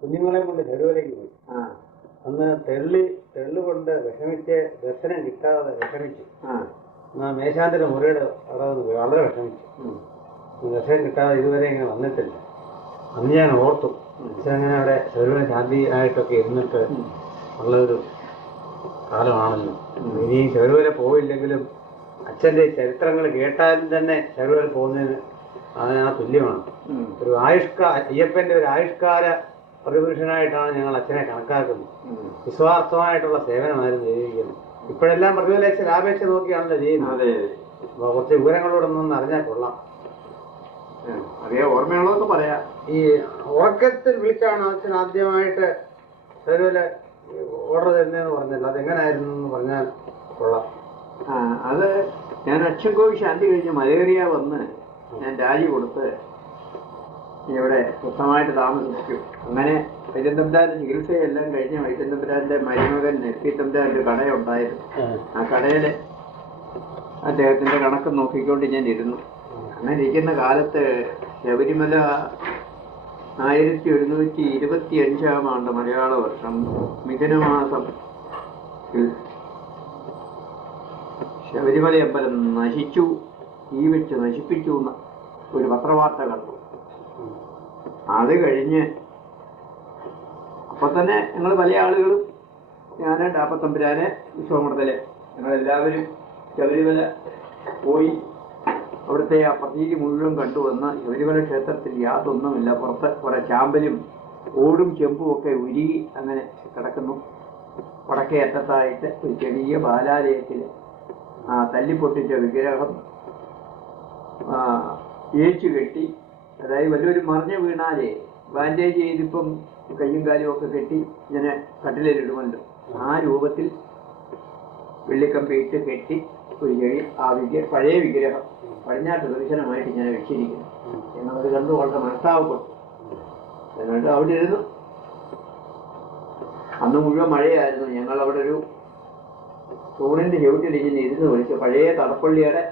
കുഞ്ഞുങ്ങളെ കൊണ്ട് ചെറുവിലേക്ക് പോയി. അന്ന് തെള്ളു കൊണ്ട് വിഷമിച്ച് ദർശനം കിട്ടാതെ വിഷമിച്ചു. മേശാന്തിന്റെ മുറിയുടെ അവിടെ വളരെ വിഷമിച്ചു. ദർശനം കിട്ടാതെ ഇതുവരെ ഇങ്ങനെ വന്നിട്ടില്ല. അന്ന് ഞാൻ ഓർത്തു അച്ഛനങ്ങനെ അവിടെ ചെറുവിനെ ശാന്തിയായിട്ടൊക്കെ ഇരുന്നിട്ട് ഉള്ളൊരു കാലമാണല്ലോ. ഇനി ചെറുവരെ പോയില്ലെങ്കിലും അച്ഛന്റെ ചരിത്രങ്ങൾ കേട്ടാലും തന്നെ ചെറുവരെ പോകുന്നതിന് അതിനാ തുല്യമാണ്. ഒരു അയ്യപ്പന്റെ ഒരു ആയുഷ്കാല പ്രതിപുരുഷനായിട്ടാണ് ഞങ്ങൾ അച്ഛനെ കണക്കാക്കുന്നത്. നിസ്വാർത്ഥമായിട്ടുള്ള സേവനമായിരുന്നു ചെയ്തിരിക്കുന്നത്. ഇപ്പോഴെല്ലാം പ്രതിഫലേച്ച ലാഭേക്ഷ നോക്കിയാണല്ലോ ചെയ്യുന്നത്. കുറച്ച് വിവരങ്ങളോടൊന്നും അറിഞ്ഞാൽ കൊള്ളാം. ഓർമ്മയുള്ളതൊക്കെ പറയാം. ഈ ഉറക്കത്തിൽ വിളിച്ചാണ് അച്ഛൻ ആദ്യമായിട്ട് ചെറുവിലെ ഓർഡർ തരുന്നതെന്ന് പറഞ്ഞല്ലോ, അതെങ്ങനായിരുന്നു എന്ന് പറഞ്ഞാൽ കൊള്ളാം. അത് ഞാൻ അച്ഛൻ കോവിൽ ശാന്തി കഴിഞ്ഞ് മലേറിയ വന്ന് ഞാൻ രാജി കൊടുത്ത് ഇവിടെ സ്വസ്ഥമായിട്ട് താമസിച്ചു. അങ്ങനെ വൈദ്യന്തമ്പുരാന്റെ ചികിത്സയെല്ലാം കഴിഞ്ഞ് വൈദ്യന്തമ്പുരാന്റെ മരുമകൻ നെപ്പിത്തമ്പുരാന്റെ കടയുണ്ടായിരുന്നു. ആ കടയില് അദ്ദേഹത്തിന്റെ കണക്ക് നോക്കിക്കൊണ്ട് ഞാൻ ഇരുന്നു. അങ്ങനെ ഇരിക്കുന്ന ശബരിമല 1725 മലയാള വർഷം മിഥുനമാസം ശബരിമല അമ്പലം നശിച്ചു, തീ വെച്ച് നശിപ്പിച്ചു എന്ന ഒരു പത്രവാർത്ത കണ്ടു. അത് കഴിഞ്ഞ് അപ്പൊ തന്നെ ഞങ്ങൾ പല ആളുകളും, ഞാൻ ഡാപ്പത്തമ്പുരാന്, വിശ്വമൂർത്തല്, ഞങ്ങളെല്ലാവരും ശബരിമല പോയി അവിടുത്തെ ആ പ്രതീതി മുഴുവൻ കണ്ടുവന്ന് ശബരിമല ക്ഷേത്രത്തിൽ യാതൊന്നുമില്ല. പുറത്ത് കുറെ ചാമ്പലും ഓടും ചെമ്പും ഒക്കെ ഉരുകി അങ്ങനെ കിടക്കുന്നു. വടക്കേ അറ്റത്തായിട്ട് ഒരു ചെറിയ ബാലാലയത്തിൽ ആ തല്ലിപ്പൊട്ടിച്ച വിഗ്രഹം ഏച്ചു കെട്ടി, അതായത് വലിയൊരു മറിഞ്ഞു വീണാലേ ബാൻഡേജ് ചെയ്തിപ്പം കയ്യും കാലും ഒക്കെ കെട്ടി ഇങ്ങനെ കട്ടിലിടുമല്ലോ, ആ രൂപത്തിൽ വെള്ളിക്കമ്പിയിട്ട് കെട്ടി ഒരു ചെടി ആ പഴയ വിഗ്രഹം പടിഞ്ഞാട്ട് ദർശനമായിട്ട് ഇങ്ങനെ വെച്ചിരിക്കുന്നു. ഞങ്ങളത് കണ്ടു വളരെ മനസ്താവപ്പെട്ടു. എന്നിട്ട് അവിടെ ഇരുന്നു. അന്ന് മുഴുവൻ മഴയായിരുന്നു. ഞങ്ങൾ അവിടെ ഒരു തൂണിന്റെ ചവിട്ടിൽ ഇങ്ങനെ ഇരുന്ന് വിളിച്ച് പഴയ തടപ്പള്ളിയുടെ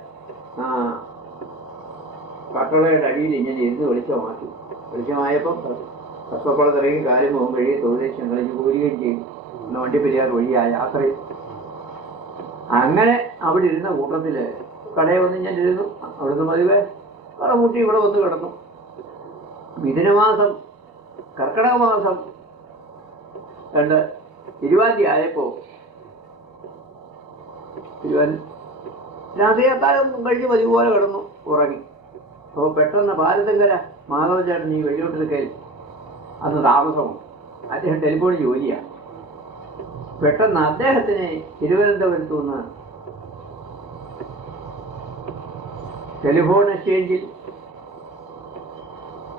കട്ടളയുടെ അടിയിൽ ഇങ്ങനെ ഇരുന്ന് വെളിച്ചമാക്കി. വെളിച്ചമായപ്പം കഷ്ടപ്പാടത്തിറങ്ങി കാര്യം പോകും കഴിയും തൊഴിലേശം കളിച്ച് പോരുകയും ചെയ്യും. വണ്ടിപ്പെരിയാർ വഴി ആ യാത്രയിൽ അങ്ങനെ അവിടെ ഇരുന്ന കൂട്ടത്തില് കടയിൽ വന്ന് ഞാൻ ഇരുന്നു. അവിടുന്ന് പതിവ് കട കൂട്ടി ഇവിടെ വന്ന് കിടന്നു. മിഥുനമാസം കർക്കിടക മാസം 20 ആയപ്പോ രാത്രിയാത്താലും കഴിഞ്ഞ് പതിപോലെ കിടന്നു ഉറങ്ങി. അപ്പോൾ പെട്ടെന്ന് ഭാരതങ്കര മാധവ ചേട്ടൻ ഈ വെള്ളിയോട്ടിൽ അന്ന് താമസമാണ്. അദ്ദേഹം ടെലിഫോണിൽ ജോലിയാണ്. പെട്ടെന്ന് അദ്ദേഹത്തിന് തിരുവനന്തപുരത്തു നിന്ന് ടെലിഫോൺ എക്സ്ചേഞ്ചിൽ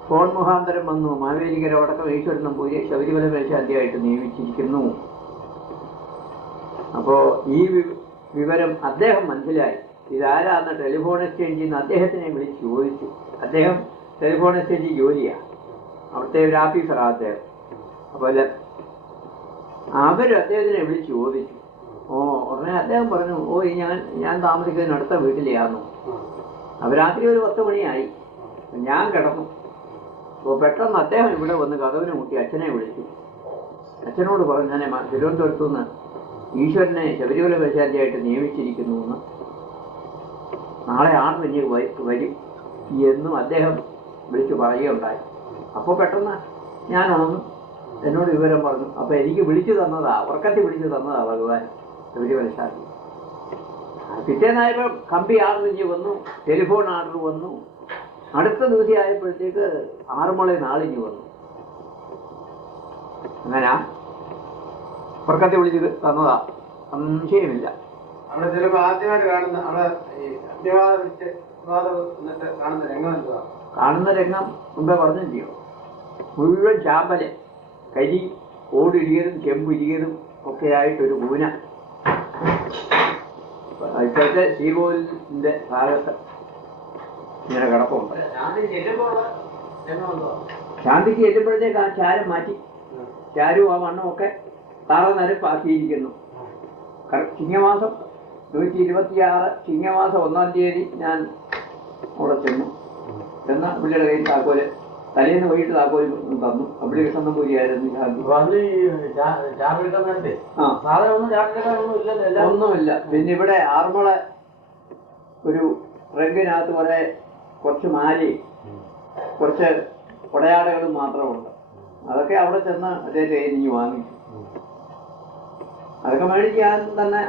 ഫോൺ മുഖാന്തരം വന്നു. മാവേലിക്കര വടക്കം ഈശ്വരൻ നമ്പൂതിരിയെ ശബരിമല മേൽശാന്തിയായിട്ട് നിയമിച്ചിരിക്കുന്നു. അപ്പോ ഈ വിവരം അദ്ദേഹം മനസ്സിലായി. ഇതാരാന്ന് ടെലിഫോൺ എക്സ്ചേഞ്ചിൽ നിന്ന് അദ്ദേഹത്തിനെ വിളിച്ച് ചോദിച്ചു. അദ്ദേഹം ടെലിഫോൺ എക്സ്ചേഞ്ചിൽ ജോലിയാണ്, അവിടുത്തെ ഒരു ഓഫീസറാണ് അദ്ദേഹം. അപ്പോൾ അവര് അദ്ദേഹത്തിനെ വിളിച്ച് ചോദിച്ചു. ഉടനെ അദ്ദേഹം പറഞ്ഞു, ഞാൻ താമസിക്കുന്നതിന് അടുത്ത വീട്ടിലെയാന്നു. അപ്പൊ രാത്രി ഒരു 10 മണിയായി. ഞാൻ കിടന്നു. അപ്പോൾ പെട്ടെന്ന് അദ്ദേഹം ഇവിടെ വന്ന് കതവിനെ മുട്ടി അച്ഛനെ വിളിച്ചു. അച്ഛനോട് പറഞ്ഞു, ഞാൻ തിരുവനന്തപുരത്തു നിന്ന് ഈശ്വരനെ ശബരിമല മേൽശാന്തിയായിട്ട് നിയമിച്ചിരിക്കുന്നു എന്ന്, നാളെ 6 വരും എന്നും അദ്ദേഹം വിളിച്ചു പറയുകയുണ്ടായി. അപ്പോൾ പെട്ടെന്ന് ഞാൻ ഉണർന്നു, എന്നോട് വിവരം പറഞ്ഞു. അപ്പൊ എനിക്ക് വിളിച്ചു തന്നതാ, ഉറക്കത്തിൽ വിളിച്ചു തന്നതാ ഭഗവാൻ ശബരിമല ശാന്തി. പിറ്റേന്നായപ്പോൾ കമ്പി ആർഡർ വന്നു, ടെലിഫോൺ ആർഡർ വന്നു. അടുത്ത ദിവസം ആയപ്പോഴത്തേക്ക് 6 നാളിഞ്ഞ് വന്നു. അങ്ങനെ ഉറക്കത്തിൽ വിളിച്ച് തന്നതാ, സംശയമില്ല. അവിടെ ചിലപ്പോൾ ആദ്യമായിട്ട് കാണുന്ന രംഗം മുമ്പേ പറഞ്ഞില്ലയോ, മുഴുവൻ ചാമ്പല്, കരി, ഓടിരിയതും ചെമ്പിരിയതും ഒക്കെ ആയിട്ടൊരു കൂന. ഇപ്പോഴത്തെ ശ്രീകോവിലിന്റെ ഭാഗത്ത് ഇങ്ങനെ കിടപ്പുണ്ട്. ശാന്തിക്ക് ചെല്ലുമ്പോഴത്തേക്ക് ആ ചാരം മാറ്റി, ചാരും ആ മണ്ണും ഒക്കെ തറ നിരപ്പാക്കിയിരിക്കുന്നു. ചിങ്ങമാസം 126 ചിങ്ങമാസം 1-ാം തീയതി ഞാൻ അവിടെ ചെന്നു. പുള്ളിയുടെ കയ്യിൽ താക്കോല് തലേന്ന് വൈകിട്ട് താക്കോൽ തന്നു. അപ്പിളി കൃഷ്ണൻ നമ്പൂതിരിയായിരുന്നു ശാന്തി. ഒന്നുമില്ല. പിന്നെ ഇവിടെ ആറന്മുള ഒരു ട്രങ്കിനകത്ത് കുറച്ച് മാലയും കുറച്ച് ഉടയാടകളും മാത്രമുണ്ട്. അതൊക്കെ അവിടെ ചെന്ന് അദ്ദേഹത്തെ എരിഞ്ഞു വാങ്ങിച്ചു. അതൊക്കെ മേടിച്ച് ഞാൻ തന്നെ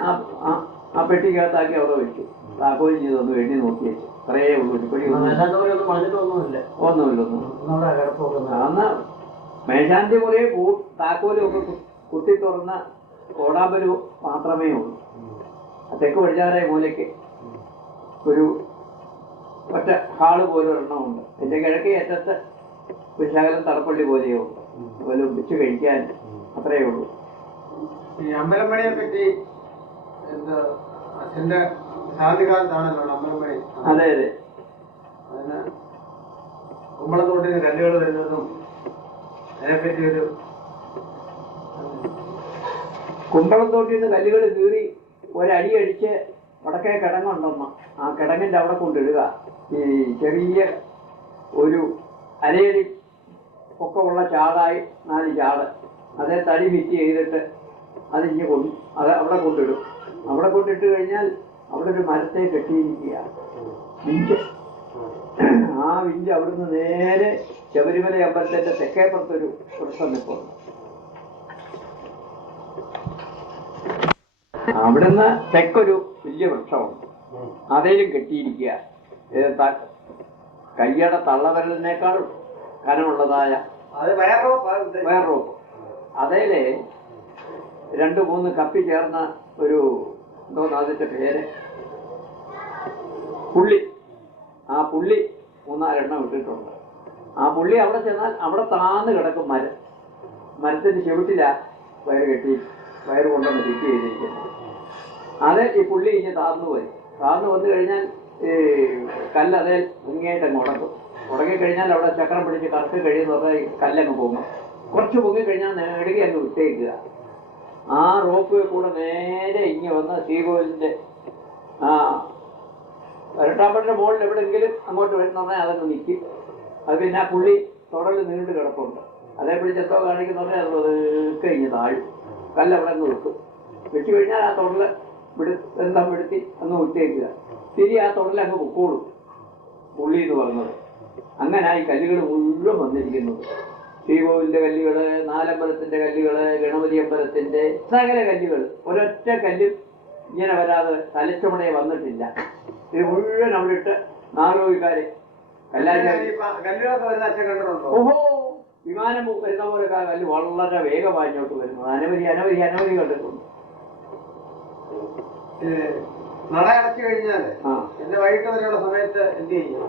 ആ പെട്ടിക്കകത്താക്കി അവിടെ വെച്ചു. താക്കോൽ ചെയ്തൊന്ന് എണ്ണി നോക്കി വെച്ചു. അത്രയേ ഉള്ളൂ. ഒന്നുമില്ല. അന്ന് മേശാന്തി കുറേ താക്കോലും ഒക്കെ കുത്തി തുറന്ന ഓടാമ്പല് മാത്രമേ ഉള്ളൂ. തെക്ക് പടിഞ്ഞാറേ മൂലയ്ക്ക് ഒരു ഒറ്റ ഹാള് പോലെ ഒരെണ്ണമുണ്ട്. എൻ്റെ കിഴക്കേ അറ്റത്ത് ഒരു ശകലം തടപ്പള്ളി പോലെയോ ഉണ്ട്. അതുപോലെ വെച്ച് കഴിക്കാൻ അത്രയേ ഉള്ളൂ. ഈ അമ്പലമണിയെ പറ്റി എന്താ അച്ഛൻ്റെ ശാന്തികാലത്താണല്ലോ അമ്പലമണി. അതെ അതെ. അതിന് കുമ്പളത്തോട്ടിന് കല്ലുകൾ വരുന്നതും അതിനെപ്പറ്റി ഒരു കുമ്പളത്തോട്ടിന്ന് കല്ലുകൾ കീറി ഒരടി അടിച്ച് വടക്കേ കിടങ്ങുണ്ടെന്ന് ആ കിടങ്ങിൻ്റെ അവിടെ കൊണ്ടിടുക. ഈ ചെറിയ ഒരു അരയടി പൊക്കമുള്ള ചാടായി 4 ചാട് അതേ തടി ഫിറ്റ് ചെയ്തിട്ട് അതിഞ്ഞ് അത് അവിടെ കൊണ്ടിടും. അവിടെ കൊണ്ടിട്ട് കഴിഞ്ഞാൽ അവിടെ ഒരു മരത്തെ കെട്ടിയിരിക്കുക വിഞ്ച്. ആ വിഞ്ച് അവിടുന്ന് നേരെ ശബരിമല അമ്പലത്തിന്റെ തെക്കേപ്പുറത്തൊരു വൃക്ഷം നിൽപ്പുണ്ട്. അവിടുന്ന് തെക്കൊരു വലിയ വൃക്ഷമുണ്ട്. അതേലും കെട്ടിയിരിക്കുക. കയ്യട തള്ളവരലിനേക്കാളും കനമുള്ളതായ വയർ റോപ്പ്. അതേലെ 2-3 കപ്പി ചേർന്ന ഒരു എന്തോന്ന് അതിന്റെ പേര് പുള്ളി. ആ പുള്ളി 3-4 എണ്ണം ഇട്ടിട്ടുണ്ട്. ആ പുള്ളി അവിടെ ചെന്നാൽ അവിടെ താന്ന് കിടക്കും മരത്തിന്റെ ചുവട്ടിലാ വയറ് കൊണ്ടൊന്ന് ഫിറ്റ് ചെയ്തിരിക്കുന്നത്. അത് ഈ പുള്ളി ഇനി താന്നു വന്നു കഴിഞ്ഞാൽ ഈ കല്ലതേ മുങ്ങിയായിട്ട് അങ്ങ് ഉടങ്ങിക്കഴിഞ്ഞാൽ അവിടെ ചക്രം പിടിച്ച് കറക്കി കഴിയുന്ന പറഞ്ഞാൽ കല്ലങ്ങ് പൊങ്ങും. കുറച്ച് പൊങ്ങിക്കഴിഞ്ഞാൽ നെടുകി അങ്ങ് വിട്ടേക്കുക. ആ റോപ്പ് കൂടെ നേരെ ഇങ്ങ് വന്ന് ശ്രീകോവിലിന്റെ വരട്ടാമ്പലിന്റെ മുകളിൽ എവിടെയെങ്കിലും അങ്ങോട്ട് വരുന്ന പറഞ്ഞാൽ അതങ്ങ് നിൽക്കും. അത് പിന്നെ ആ പുള്ളി തുടൽ നീണ്ടു കിടപ്പുണ്ട്. അതേ പിടിച്ചെത്തോ കാണിക്കുന്ന പറഞ്ഞാൽ അത് ഒതുക്കെ ഇങ്ങ് താഴും. കല്ലവിടെ അങ്ങ് വെക്കും. വെച്ച് കഴിഞ്ഞാൽ ആ തുടല് ബന്ധം പെടുത്തി അങ്ങ് വിട്ടേക്കുക. തിരി ആ തുടലങ്ങ് പൊക്കോളും പുള്ളി എന്ന് പറഞ്ഞത്. അങ്ങനെ ഈ കല്ലുകൾ മുഴുവൻ വന്നിരിക്കുന്നത്. ശ്രീകോവിലിന്റെ കല്ലുകള്, നാലമ്പലത്തിന്റെ കല്ലുകള്, ഗണപതി അമ്പലത്തിന്റെ സകല കല്ലുകൾ. ഒരൊറ്റ കല്ലും ഇങ്ങനെ വരാതെ തലച്ചുമണയെ വന്നിട്ടില്ല. ഇത് മുഴുവൻ അവിടെ ഇട്ട് നാഗോവിക്കാരെ ഓഹോ വിമാനം വരുന്ന പോലെ കല്ല് വളരെ വേഗമായി ഇങ്ങോട്ട് വരുന്നു. അനവധി കണ്ടിട്ടുണ്ട്. നട അടച്ചു കഴിഞ്ഞാല് എന്റെ വൈകിട്ട് വരെയുള്ള സമയത്ത് എന്ത് ചെയ്യും?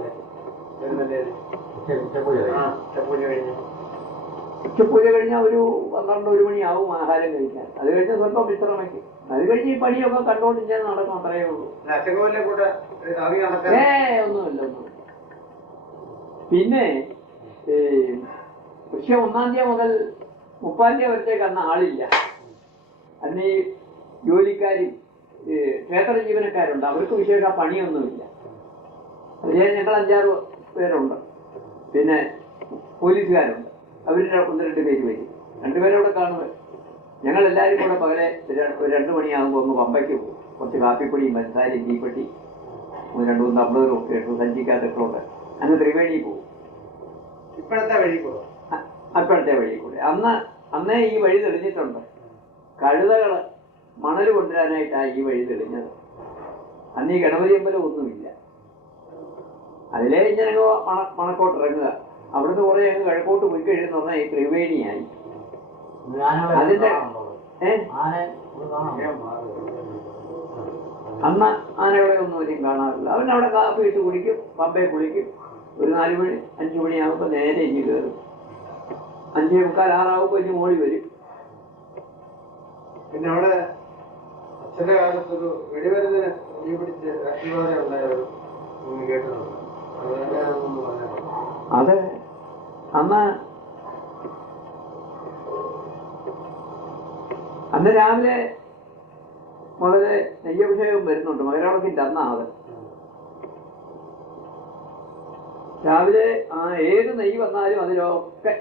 ഉച്ചപ്പൂജ കഴിഞ്ഞാൽ ഒരു 12-1 മണിയാവും ആഹാരം കഴിക്കാൻ. അത് കഴിഞ്ഞ് സ്വല്പം വിശ്രമിക്കും. അത് കഴിഞ്ഞ് ഈ പണിയൊക്കെ കണ്ടോണ്ട് ഞാൻ നടക്കും. അത്രയേ ഉള്ളൂ. ഒന്നുമില്ല. പിന്നെ വൃക്ഷം 1-ാം തീയതി മുതൽ 30-ാം തീയതി വരത്തേക്ക് അന്ന് ആളില്ല. അന്ന് ഈ ജോലിക്കാരും ക്ഷേത്ര ജീവനക്കാരുണ്ട്. അവർക്ക് വിശേഷ പണിയൊന്നുമില്ല. അതിലെ ഞങ്ങൾ 5-6 പേരുണ്ട്. പിന്നെ പോലീസുകാരുണ്ട്. അവരുടെ 1-2 പേര് വരും. 2 പേരവിടെ കാണുമ്പോൾ ഞങ്ങളെല്ലാവരും കൂടെ പകലെ 2 മണിയാകുമ്പോൾ ഒന്ന് പമ്പയ്ക്ക് പോകും. കുറച്ച് കാപ്പിപ്പൊടിയും പഞ്ചസാരയും തീപ്പെട്ടി 2-3 തമ്പ്ളറും ഒക്കെ എടുത്ത് സഞ്ചിക്കാത്തൊക്കെ ഉണ്ട്. അങ്ങ് ത്രിവേണി പോകും. ഇപ്പോഴത്തെ വഴി കൂടെ അന്നേ ഈ വഴി തെളിഞ്ഞിട്ടുണ്ട്. കഴുതകള് മണൽ കൊണ്ടുവരാനായിട്ടാണ് ഈ വഴി തെളിഞ്ഞത്. അന്ന് ഈ ഗണപതി അമ്പലം ഒന്നുമില്ല. അതിലേ ഇങ്ങനെ മണക്കോട്ട് ഇറങ്ങുക. അവിടുന്ന് കുറെ അങ്ങ് കിഴക്കോട്ട് പോയി കഴിയുന്ന പറഞ്ഞാൽ ഈ ത്രിവേണിയായി. അതിന്റെ അന്ന് ആനകളെ ഒന്നും അധികം കാണാറില്ല. അവനവിടെ കാപ്പി ഇട്ട് കുടിക്കും, പമ്പയെ കുളിക്കും. ഒരു 4 മണി 5 മണിയാകുമ്പോൾ നേരെ ഇഞ്ഞ് കയറും. 5:45-6 ആകുമ്പോൾ ഇഞ്ഞ് മോളി വരും. പിന്നെ അവിടെ അച്ഛന്റെ കാലത്തൊരു വെടിമരുന്നിന് തീ പിടിച്ച് അഗ്നിബാധ ഉണ്ടായത് കേട്ടിട്ടുണ്ട്. അത് അന്ന് രാവിലെ മുതല് നെയ്യഭിഷേകം വരുന്നുണ്ട്. മകരവിളക്കിന്റെ അന്നാണ് അത്. രാവിലെ ഏത് നെയ്യ് വന്നാലും അതിലൊക്കെ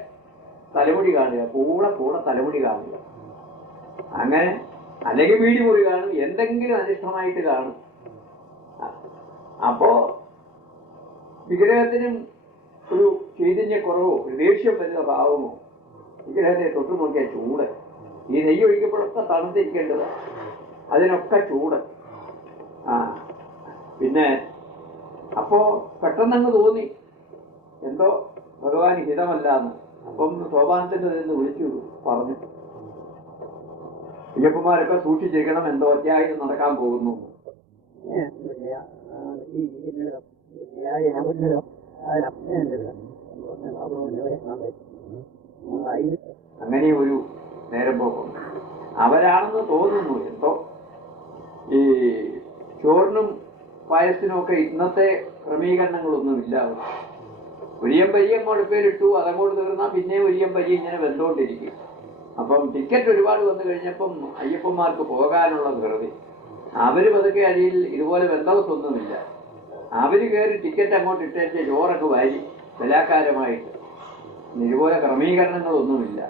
തലമുടി കാണുക, കൂടെ കൂടെ തലമുടി കാണുക. അങ്ങനെ അല്ലെങ്കിൽ വീടി മുറി കാണും, എന്തെങ്കിലും അനിഷ്ടമായിട്ട് കാണും. അപ്പോ വിഗ്രഹത്തിനും ഒരു ചൈതന്യക്കുറവോ ഒരു ദേഷ്യം വരുന്ന ഭാവമോ, വിഗ്രഹത്തെ തൊട്ടു നോക്കിയ ചൂട്. ഈ നെയ്യ് ഒഴിക്കപ്പോഴൊക്കെ തണുത്തിരിക്കേണ്ടത്, അതിനൊക്കെ ചൂട്. പിന്നെ അപ്പോ പെട്ടെന്നങ്ങ് തോന്നി എന്തോ ഭഗവാൻ ഹിതമല്ല എന്ന്. അപ്പം സോപാനത്തിന്റെ നിന്ന് വിളിച്ചു പറഞ്ഞു, അയ്യപ്പന്മാരൊക്കെ സൂക്ഷിച്ചിരിക്കണം, എന്തോ അത്യാഹിതം നടക്കാൻ പോകുന്നു. അങ്ങനെ ഒരു നേരം പോകും. അവരാണെന്ന് തോന്നുന്നു. എന്തോ ഈ ചോറിനും പായസത്തിനും ഒക്കെ ഇന്നത്തെ ക്രമീകരണങ്ങളൊന്നുമില്ല. ഒരിയം പരിയം പേരിട്ടു, അതങ്ങോട്ട് തീർന്നാൽ പിന്നെ ഒരിയം പരി ഇങ്ങനെ വെന്തോണ്ടിരിക്കും. അപ്പം ടിക്കറ്റ് ഒരുപാട് വന്നു കഴിഞ്ഞപ്പം അയ്യപ്പന്മാർക്ക് പോകാനുള്ള ധൃതി. അവര് പതുക്കെ അടിയിൽ ഇതുപോലെ ബന്ധവത്തൊന്നുമില്ല. അവര് കയറി ടിക്കറ്റ് അങ്ങോട്ട് ഇട്ടേച്ച് ചോറൊക്കെ വാരി ബലാകാരമായിട്ട്. ഇതുപോലെ ക്രമീകരണങ്ങളൊന്നുമില്ല.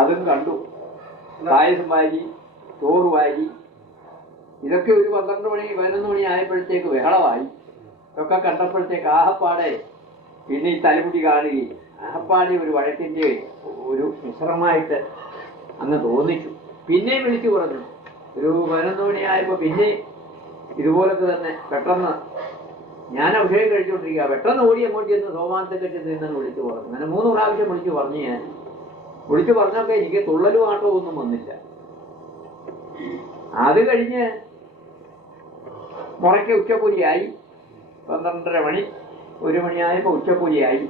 അതും കണ്ടു. പായസം വാരി, ചോറ് വാരി, ഇതൊക്കെ ഒരു 12 മണി 11 മണി ആയപ്പോഴത്തേക്ക് ബഹളമായി. ഇതൊക്കെ കണ്ടപ്പോഴത്തേക്ക് ആഹപ്പാടെ പിന്നെ ഈ തലമുടി കാണുകയും ആഹപ്പാടെ ഒരു വഴക്കിന്റെ ഒരു മിശ്രമായിട്ട് അങ്ങ് തോന്നിച്ചു. പിന്നെയും വിളിച്ചു പറഞ്ഞു. ഒരു 11 മണിയായപ്പോ പിന്നെ ഇതുപോലൊക്കെ തന്നെ പെട്ടെന്ന് ഞാൻ അഭിഷേകം കഴിച്ചുകൊണ്ടിരിക്കുക, പെട്ടെന്ന് ഓടി അങ്ങോട്ട് ചെന്ന് സോമാനത്തെ കെട്ടി നിന്നെന്ന് വിളിച്ചു പറഞ്ഞു. അങ്ങനെ 3 പ്രാവശ്യം വിളിച്ചു പറഞ്ഞു. ഞാൻ വിളിച്ചു പറഞ്ഞൊക്കെ എനിക്ക് തുള്ളലും ആട്ടവും ഒന്നും വന്നില്ല. അത് കഴിഞ്ഞ് മുറയ്ക്ക് ഉച്ചപൂരിയായി. 12:30 മണി 1 മണിയായപ്പോ ഉച്ചപൂരിയായി.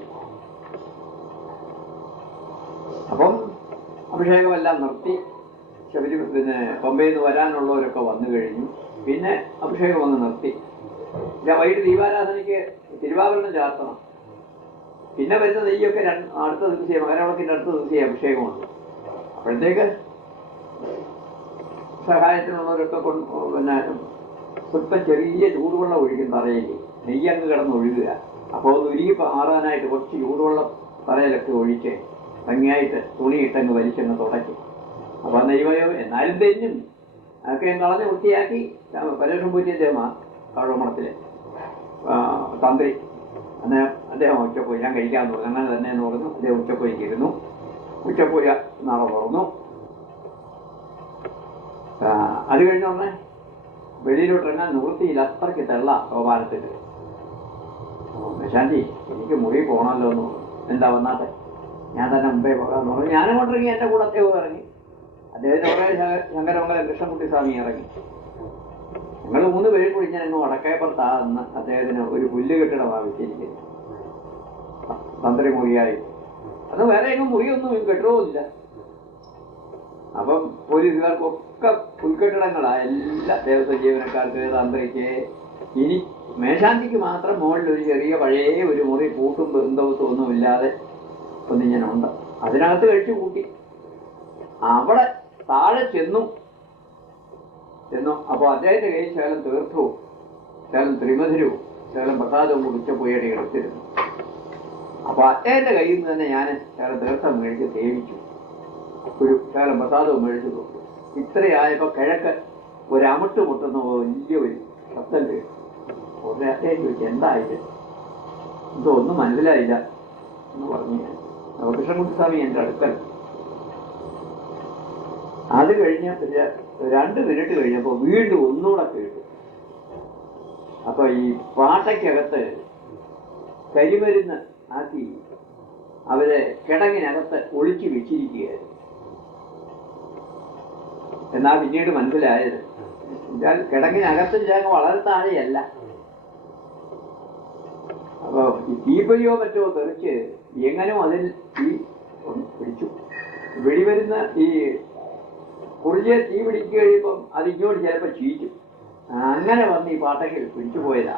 അപ്പം അഭിഷേകമെല്ലാം നിർത്തി. പിന്നെ പമ്പയിൽ നിന്ന് വരാനുള്ളവരൊക്കെ വന്നു കഴിഞ്ഞു. പിന്നെ അഭിഷേകം ഒന്ന് നിർത്തി. വൈകിട്ട് ദീപാരാധനയ്ക്ക് തിരുവാഭരണം ചാർത്തണം. പിന്നെ വരുന്ന നെയ്യൊക്കെ അടുത്ത ദിവസം മകരവിളക്കിന്റെ അടുത്ത ദിവസം അഭിഷേകമുണ്ട്. അപ്പോഴത്തേക്ക് സഹായത്തിനുള്ളവരൊക്കെ പിന്നെ സ്വല്പം ചെറിയ ചൂടുവെള്ളം ഒഴിക്കും തറയിൽ. നെയ്യങ്ങ് കിടന്ന് ഒഴുകുക. അപ്പോൾ അത് ഉരുകി മാറാനായിട്ട് കുറച്ച് ചൂടുവെള്ളം തറയിലൊക്കെ ഒഴിച്ച് ഭംഗിയായിട്ട് തുണിയിട്ടങ്ങ് വലിച്ചങ്ങ് തുടയ്ക്കും. അപ്പൊ നെയ്മയോ എന്നാലും തെഞ്ഞും അതൊക്കെ ഞാൻ കളഞ്ഞ് വൃത്തിയാക്കി. പരേഷൻ പൂറ്റിയ കഴമണത്തില് തന്ത്രി അദ്ദേഹം ഉച്ചപ്പോയി ഞാൻ കഴിക്കാമെന്ന് പറഞ്ഞു. അങ്ങനെ തന്നെ എന്ന് പറഞ്ഞു. അദ്ദേഹം ഉച്ചപ്പോയിക്ക് ഇരുന്നു. ഉച്ചപ്പോയി നാളെ തുറന്നു. അത് കഴിഞ്ഞോടനെ വെളിയിലോട്ടിറങ്ങാൻ നിവൃത്തിയില്ല, അത്രയ്ക്ക് തെള്ള സോപാനത്തിൽ. ശാന്തി എനിക്ക് മുറി പോകണമല്ലോ എന്ന് പറഞ്ഞു. എന്താ വന്നാട്ടെ, ഞാൻ തന്നെ മുമ്പേ പോകാമെന്ന് പറഞ്ഞു. ഞാനങ്ങോട്ട് ഇറങ്ങി. എൻ്റെ കൂടെ അദ്ദേഹം ഇറങ്ങി. അദ്ദേഹത്തിന് കുറേ ശങ്കരമംഗലം കൃഷ്ണൻകുട്ടി സ്വാമി ഇറങ്ങി. ഞങ്ങൾ 3 പേരും കൂടി ഞാൻ അങ്ങ് വടക്കേപ്പുറത്താന്ന് അദ്ദേഹത്തിന് ഒരു പുല്ല് കെട്ടിടമാണ് വെച്ചിരിക്കുന്നത്, തന്ത്രി മുറിയായി. അത് വേറെ എങ്ങും മുറിയൊന്നും കെട്ടിടവുമില്ല. അപ്പം പോലീസുകാർക്കൊക്കെ പുൽക്കെട്ടിടങ്ങളാ. എല്ലാ ദേവസ്വം ജീവനക്കാർക്ക്, തന്ത്രിക്ക്. ഇനി മേശാന്തിക്ക് മാത്രം മുകളിൽ ഒരു ചെറിയ പഴയ ഒരു മുറി പൂട്ടും ബന്ധവത്തും ഒന്നും ഇല്ലാതെ ഒന്നിങ്ങനുണ്ട്. അതിനകത്ത് കഴിച്ചു കൂട്ടി. അവിടെ താഴെ ചെന്നു. അപ്പൊ അദ്ദേഹത്തെ കയ്യിൽ ശകലം തീർത്ഥവും ശകലം ത്രിമധുരവും ശകലം പ്രസാദവും കുടിച്ച പോയിട്ട് എടുത്തിരുന്നു. അപ്പൊ അദ്ദേഹത്തെ കയ്യിൽ നിന്ന് തന്നെ ഞാൻ ശകലം തീർത്ഥം മേടിച്ച് സേവിച്ചു. ഒരു ശകലം പ്രസാദവും മേടിച്ചു കൊടുത്തു. ഇത്രയായപ്പോ കിഴക്ക് ഒരു അമിട്ട് മുട്ടുന്ന വലിയ ഒരു ശബ്ദം കേട്ടു. ഉടനെ അദ്ദേഹം ചോദിച്ചു, എന്തായത്? ഇതൊന്നും മനസ്സിലായില്ല എന്ന് പറഞ്ഞു. കൃഷ്ണൻകുട്ടി സ്വാമി എൻ്റെ അടുക്കൽ. അത് കഴിഞ്ഞ 2 മിനിറ്റ് കഴിഞ്ഞപ്പോ വീണ്ടും ഒന്നുകൂടെ കേട്ടു. അപ്പൊ ഈ പാട്ടയ്ക്കകത്ത് കരിമരുന്ന് ആക്കി അവരെ കിടങ്ങിനകത്ത് ഒളിച്ചു വെച്ചിരിക്കുകയായിരുന്നു. എന്നാ പിന്നീട് മനസ്സിലായത്, എന്നാൽ കിടങ്ങിനകത്ത് ഞങ്ങൾ വളരെ താഴെയല്ല. അപ്പൊ ഈ തീപ്പൊലിയോ മറ്റോ തെറിച്ച് എങ്ങനോ അതിൽ തീ പിടിച്ചു. വെടിമരുന്ന് ഈ കുറിയെ തീ പിടിച്ചു കഴിയുമ്പം അത് ഇങ്ങോട്ട് ചിലപ്പോ ചീച്ചു. അങ്ങനെ വന്ന് ഈ പാട്ടയ്ക്ക് പിടിച്ചുപോയതാ.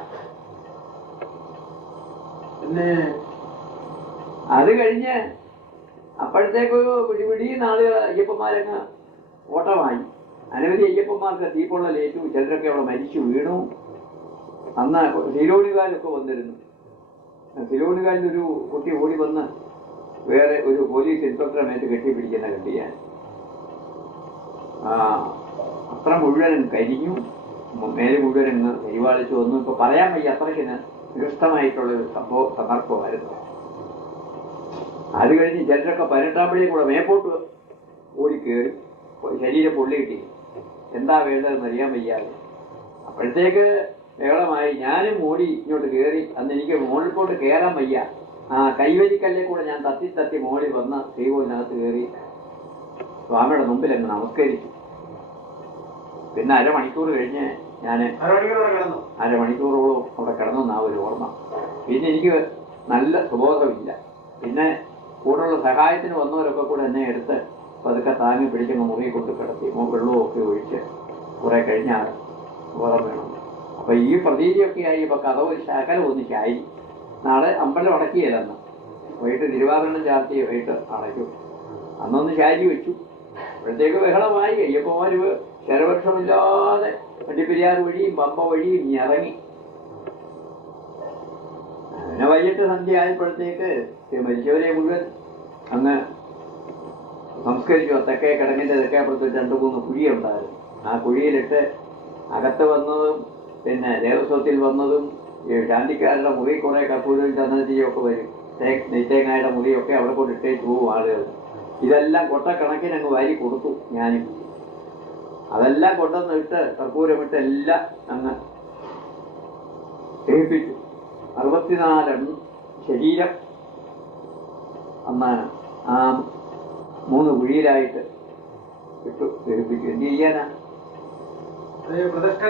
പിന്നെ അത് കഴിഞ്ഞ് അപ്പോഴത്തേക്ക് പിടിപിടിയുന്ന ആളുകൾ അയ്യപ്പന്മാരങ്ങ് ഓട്ടമായി. അനവധി അയ്യപ്പന്മാർക്ക് തീപ്പൊള്ളലേറ്റു. ചിലരൊക്കെ അവിടെ മരിച്ചു വീണു. അന്ന് ശീലോണികാരൊക്കെ വന്നിരുന്നു. തിരുവനന്തപുരത്തിൽ ഒരു കുട്ടി ഓടി വന്ന് വേറെ ഒരു പോലീസ് ഇൻസ്പെക്ടറെ മേത്ത് കെട്ടിപ്പിടിക്കുന്ന കണ്ടു ഞാൻ. അത്ര മുഴുവനും കരിഞ്ഞു, മേലെ മുഴുവനും പരിപാലിച്ചു. ഒന്നും ഇപ്പൊ പറയാൻ വയ്യ, അത്രയ്ക്കിന് നികൃഷ്ടമായിട്ടുള്ളൊരു സന്ദർഭമായിരുന്നു. അത് കഴിഞ്ഞ് ചിലരൊക്കെ 18 കൂടെ മേപ്പോട്ട് ഓടിക്കേറി ശരീരം പൊള്ളി കിട്ടി. എന്താ വേണ്ടതെന്ന് അറിയാൻ വയ്യാതെ അപ്പോഴത്തേക്ക് ബഹളമായി. ഞാനും ഓടി ഇങ്ങോട്ട് കയറി. അന്ന് എനിക്ക് മുകളിലോട്ട് കയറാൻ വയ്യ. കൈവരിക്കല്ലേ കൂടെ ഞാൻ തത്തി മോളിൽ വന്ന് ശ്രീകോവിലിനകത്ത് കയറി സ്വാമിയുടെ മുമ്പിൽ അങ്ങ് നമസ്കരിച്ചു. പിന്നെ അരമണിക്കൂർ കഴിഞ്ഞ് ഞാൻ അരമണിക്കൂറോളം അവിടെ കിടന്നെന്നാ ഒരു ഓർമ്മ. പിന്നെ എനിക്ക് നല്ല സുബോധമില്ല. പിന്നെ കൂടെയുള്ള സഹായത്തിന് വന്നവരൊക്കെ കൂടെ എന്നെ എടുത്ത് പതുക്കെ താങ്ങി പിടിച്ചങ്ങ് മുറി കൊണ്ട് കിടത്തി. വെള്ളവും ഒക്കെ ഒഴിച്ച് കുറെ കഴിഞ്ഞാൽ ബോധം വേണം. അപ്പൊ ഈ പ്രതീതിയൊക്കെ ആയി. ഇപ്പൊ കഥ ഒരു ശകലം ഒന്നിച്ചായി. നാളെ അമ്പലം അടക്കിയതെന്ന് വൈകിട്ട് തിരുവാഭരണം ചാർത്തി വൈകിട്ട് അടയ്ക്കും. അന്നൊന്ന് ശാരി വെച്ചു. അപ്പോഴത്തേക്ക് ബഹളമായി. അയ്യപ്പന്മാര് ശരവർഷമില്ലാതെ വണ്ടിപ്പെരിയാർ വഴിയും പമ്പ വഴിയും ഇറങ്ങി. അങ്ങനെ വൈകിട്ട് സന്ധ്യ ആയപ്പോഴത്തേക്ക് മരിച്ചവരെ മുഴുവൻ അങ്ങ് സംസ്കരിച്ചു. തെക്കേ കിടങ്ങിന്റെ തെക്കേപ്പുറത്ത് 2-3 കുഴിയുണ്ടായിരുന്നു. ആ കുഴിയിലിട്ട് അകത്ത് വന്നതും പിന്നെ ദേവസ്വത്തിൽ വന്നതും ശാന്തിക്കാരുടെ മുറി കുറെ കപ്പൂരും ചന്ദനത്തിയും ഒക്കെ വരും. നെയ്ത്തേങ്ങായുടെ മുറിയൊക്കെ അവിടെ കൊണ്ടിട്ടേച്ച് പോവും ആളുകൾ. ഇതെല്ലാം കൊട്ടക്കണക്കിന് അങ്ങ് വാരി കൊടുത്തു ഞാനും. അതെല്ലാം കൊണ്ടുവന്നിട്ട് കർപ്പൂരമിട്ട് എല്ലാം അങ്ങ് ദഹിപ്പിച്ചു. 64 ശരീരം അന്നാണ് ആ 3 കുഴിയിലായിട്ട് ഇട്ടു ദഹിപ്പിച്ചു. എന്ത് ചെയ്യാനാ? പ്രതിഷ്ഠ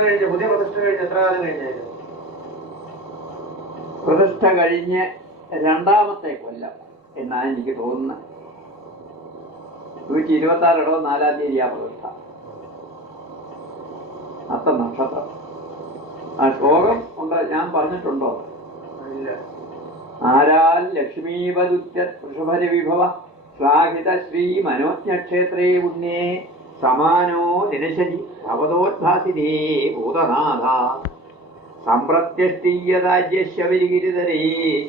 കഴിഞ്ഞ് 2ാമത്തെ കൊല്ലം എന്നാണ് എനിക്ക് തോന്നുന്നത്. 126 4-ാം തീയതിയാ പ്രതിഷ്ഠ. അത്ത നക്ഷത്രം. ആ ശ്ലോകം ഉണ്ട്, ഞാൻ പറഞ്ഞിട്ടുണ്ടോ? ആരാൽ ലക്ഷ്മീപദുറ്റ വൃഷഭര വിഭവ ശ്ലാഘിത ശ്രീ മനോജ്ഞക്ഷേത്രേ ഉന്നേ സമാനോ ദിനശരി ഭവതോദ്ഭാസിതേ ഭൂതനാഥ സമ്പ്രത്യഷ്ടീയതാജ്യശബരിഗിരിധരേ